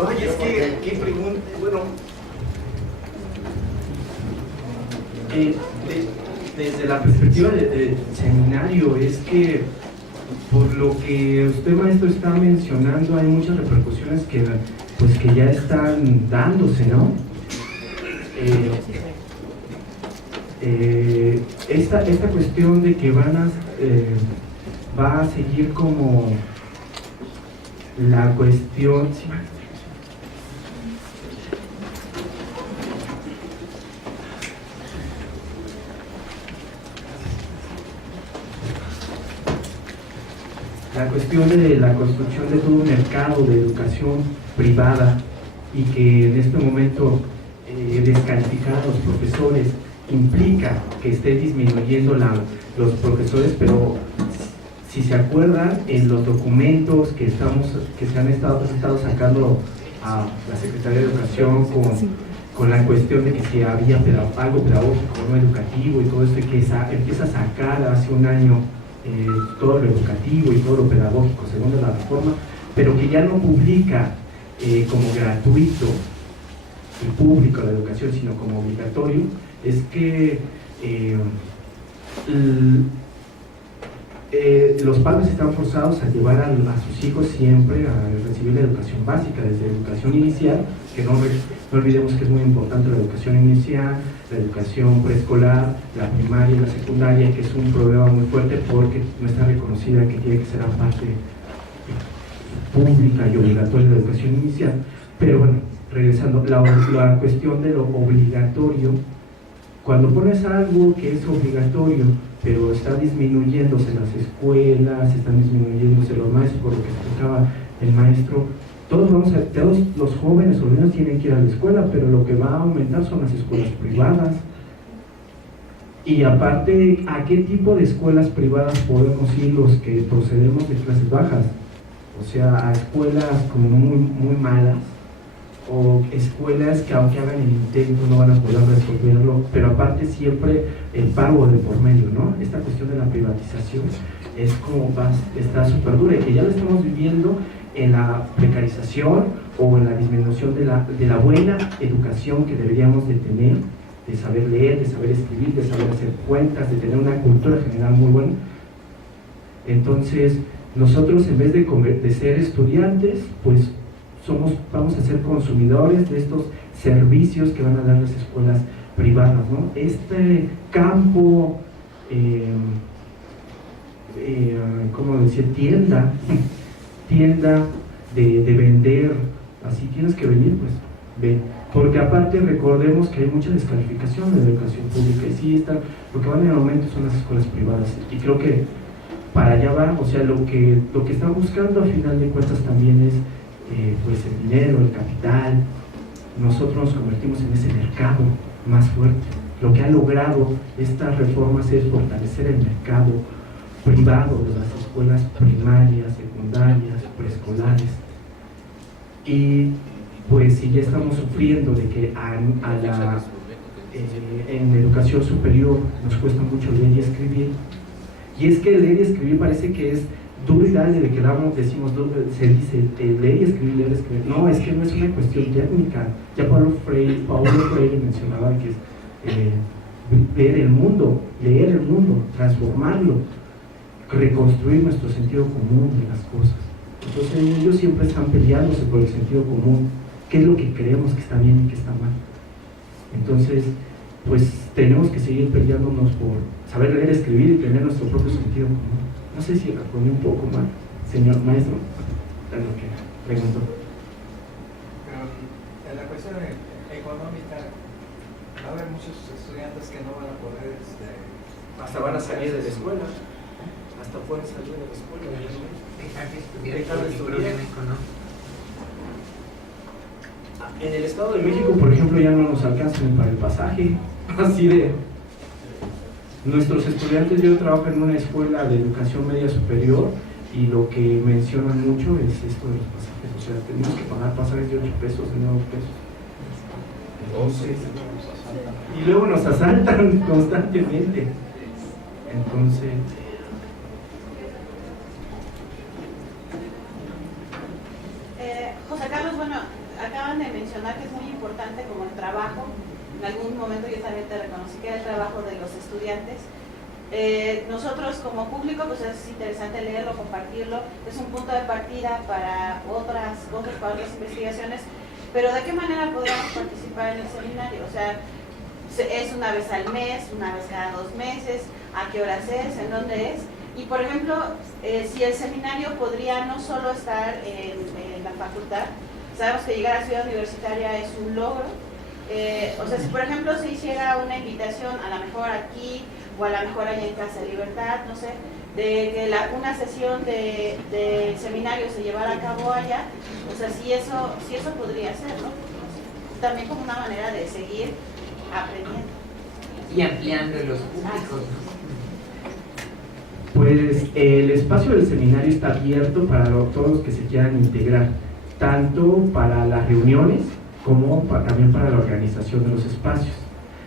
Oye, es que, ¿qué pregunta? Bueno, desde la perspectiva del seminario, es que por lo que usted, maestro, está mencionando, hay muchas repercusiones que ya están dándose, ¿no? Esta cuestión de que va a seguir como la cuestión. La cuestión de la construcción de todo un mercado de educación privada y que en este momento descalificar a los profesores implica que esté disminuyendo los profesores, pero si se acuerdan, en los documentos que se han estado sacando a la Secretaría de Educación con la cuestión de que si había algo pedagógico, no educativo y todo esto, que empieza a sacar hace un año todo lo educativo y todo lo pedagógico según la reforma, pero que ya no publica como gratuito y público la educación, sino como obligatorio, es que los padres están forzados a llevar a sus hijos siempre a recibir la educación básica, desde educación inicial, que no olvidemos que es muy importante la educación inicial, la educación preescolar, la primaria y la secundaria, que es un problema muy fuerte porque no está reconocida que tiene que ser aparte pública y obligatoria la educación inicial. Pero bueno, regresando, la cuestión de lo obligatorio, cuando pones algo que es obligatorio, pero está disminuyéndose las escuelas, están disminuyéndose los maestros, por lo que explicaba el maestro, todos los jóvenes o niños tienen que ir a la escuela, pero lo que va a aumentar son las escuelas privadas. Y aparte, ¿a qué tipo de escuelas privadas podemos ir los que procedemos de clases bajas? O sea, a escuelas como muy malas, o escuelas que aunque hagan el intento no van a poder resolverlo, pero aparte siempre el pago de por medio, ¿no? Esta cuestión de la privatización es como está súper dura y que ya lo estamos viviendo en la precarización o en la disminución de la buena educación que deberíamos de tener, de saber leer, de saber escribir, de saber hacer cuentas, de tener una cultura general muy buena. Entonces, nosotros en vez de ser estudiantes, pues vamos a ser consumidores de estos servicios que van a dar las escuelas privadas, ¿no? Este campo, ¿cómo decir? Tienda de vender, así tienes que venir, pues ven, porque aparte recordemos que hay mucha descalificación de la educación pública y sí lo que van en aumento son las escuelas privadas y creo que para allá va, o sea, lo que están buscando al final de cuentas también es pues el dinero, el capital. Nosotros nos convertimos en ese mercado más fuerte. Lo que ha logrado estas reformas es fortalecer el mercado privado de las escuelas primarias, secundarias, preescolares. Y pues si ya estamos sufriendo de que en educación superior nos cuesta mucho leer y escribir, y es que leer y escribir parece que es duro y dale, de que se dice leer y escribir, no, es que no es una cuestión técnica. Ya Paulo Freire mencionaba que es ver el mundo, leer el mundo, transformarlo, reconstruir nuestro sentido común de las cosas. Entonces ellos siempre están peleándose por el sentido común qué es lo que creemos que está bien y qué está mal. Entonces, pues tenemos que seguir peleándonos por saber leer, escribir y tener nuestro propio sentido común. No sé si respondí un poco mal, señor maestro, a lo que preguntó. En la cuestión económica, va a haber muchos estudiantes que no van a poder Hasta van a salir de la escuela, hasta pueden salir de la escuela. Dejar de estudiar Dejar de por el estudiar. problema económico. En el Estado de México, por ejemplo, ya no nos alcanzan para el pasaje, así de... Nuestros estudiantes, yo trabajo en una escuela de educación media superior y lo que mencionan mucho es esto de los pasajes, o sea, tenemos que pagar pasajes de 8 pesos, de 9 pesos. Entonces, y luego nos asaltan constantemente. Entonces... José Carlos, bueno, acaban de mencionar que es muy importante como el trabajo. En algún momento yo también te reconocí que era el trabajo de los estudiantes. Nosotros como público, pues es interesante leerlo, compartirlo, es un punto de partida para otras cosas, para otras investigaciones, pero ¿de qué manera podríamos participar en el seminario? O sea, ¿es una vez al mes, una vez cada 2 meses? ¿A qué horas es? ¿En dónde es? Y por ejemplo, si el seminario podría no solo estar en la facultad, sabemos que llegar a Ciudad Universitaria es un logro. O sea, si por ejemplo se hiciera una invitación, a lo mejor aquí o a lo mejor allá en Casa de Libertad, no sé, de que una sesión del seminario se llevara a cabo allá, o sea, si eso podría ser, ¿no? También como una manera de seguir aprendiendo. Y ampliando los públicos, ¿no? Pues el espacio del seminario está abierto para todos los que se quieran integrar, tanto para las reuniones como también para la organización de los espacios.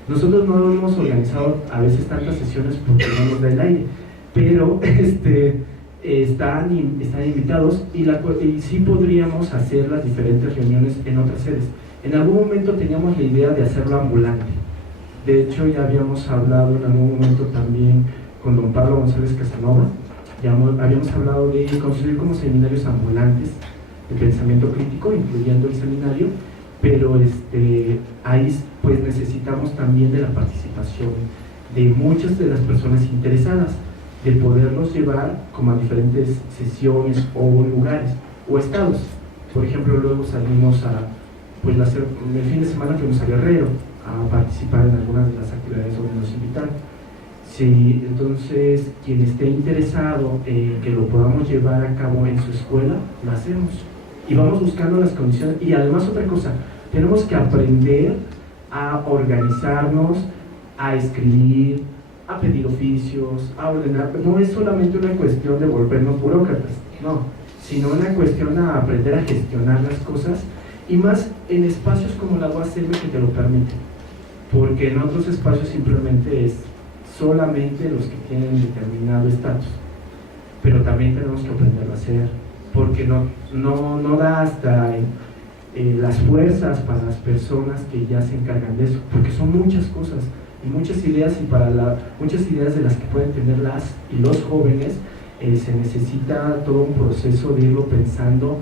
Nosotros no hemos organizado a veces tantas sesiones porque no nos da el aire, pero están invitados y sí podríamos hacer las diferentes reuniones en otras sedes. En algún momento teníamos la idea de hacerlo ambulante. De hecho, ya habíamos hablado en algún momento también con don Pablo González Casanova, ya habíamos hablado de construir como seminarios ambulantes de pensamiento crítico, incluyendo el seminario, pero ahí pues necesitamos también de la participación de muchas de las personas interesadas, de poderlos llevar como a diferentes sesiones o lugares o estados. Por ejemplo, luego salimos pues el fin de semana fuimos a Guerrero a participar en algunas de las actividades donde nos invitaron. Sí, entonces quien esté interesado en que lo podamos llevar a cabo en su escuela, lo hacemos y vamos buscando las condiciones. Y además otra cosa, tenemos que aprender a organizarnos, a escribir, a pedir oficios, a ordenar. No es solamente una cuestión de volvernos burócratas, no, sino una cuestión a aprender a gestionar las cosas, y más en espacios como la UACM que te lo permiten, porque en otros espacios simplemente es solamente los que tienen determinado estatus, pero también tenemos que aprenderlo a hacer, porque no da hasta las fuerzas para las personas que ya se encargan de eso, porque son muchas cosas y muchas ideas, y para muchas ideas de las que pueden tener las y los jóvenes, se necesita todo un proceso de irlo pensando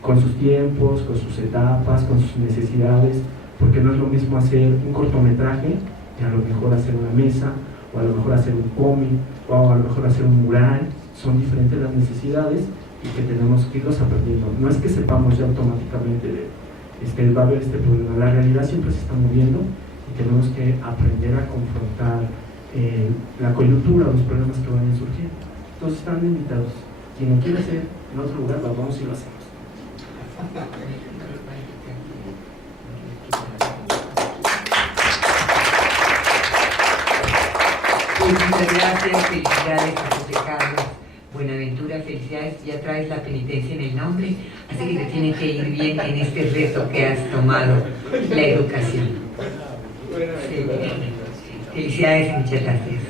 con sus tiempos, con sus etapas, con sus necesidades, porque no es lo mismo hacer un cortometraje que a lo mejor hacer una mesa, o a lo mejor hacer un cómic, o a lo mejor hacer un mural. Son diferentes las necesidades y que tenemos que irlos aprendiendo. No es que sepamos ya automáticamente va a haber este problema. La realidad siempre se está moviendo y tenemos que aprender a confrontar la coyuntura, los problemas que vayan surgiendo. Entonces están invitados. Quien lo quiera hacer en otro lugar, lo vamos y lo hacemos. Muchas gracias, felicidades a José Carlos Buenaventura, felicidades, ya traes la penitencia en el nombre, así que te tiene que ir bien en este reto que has tomado, la educación. Sí. Felicidades y muchas gracias.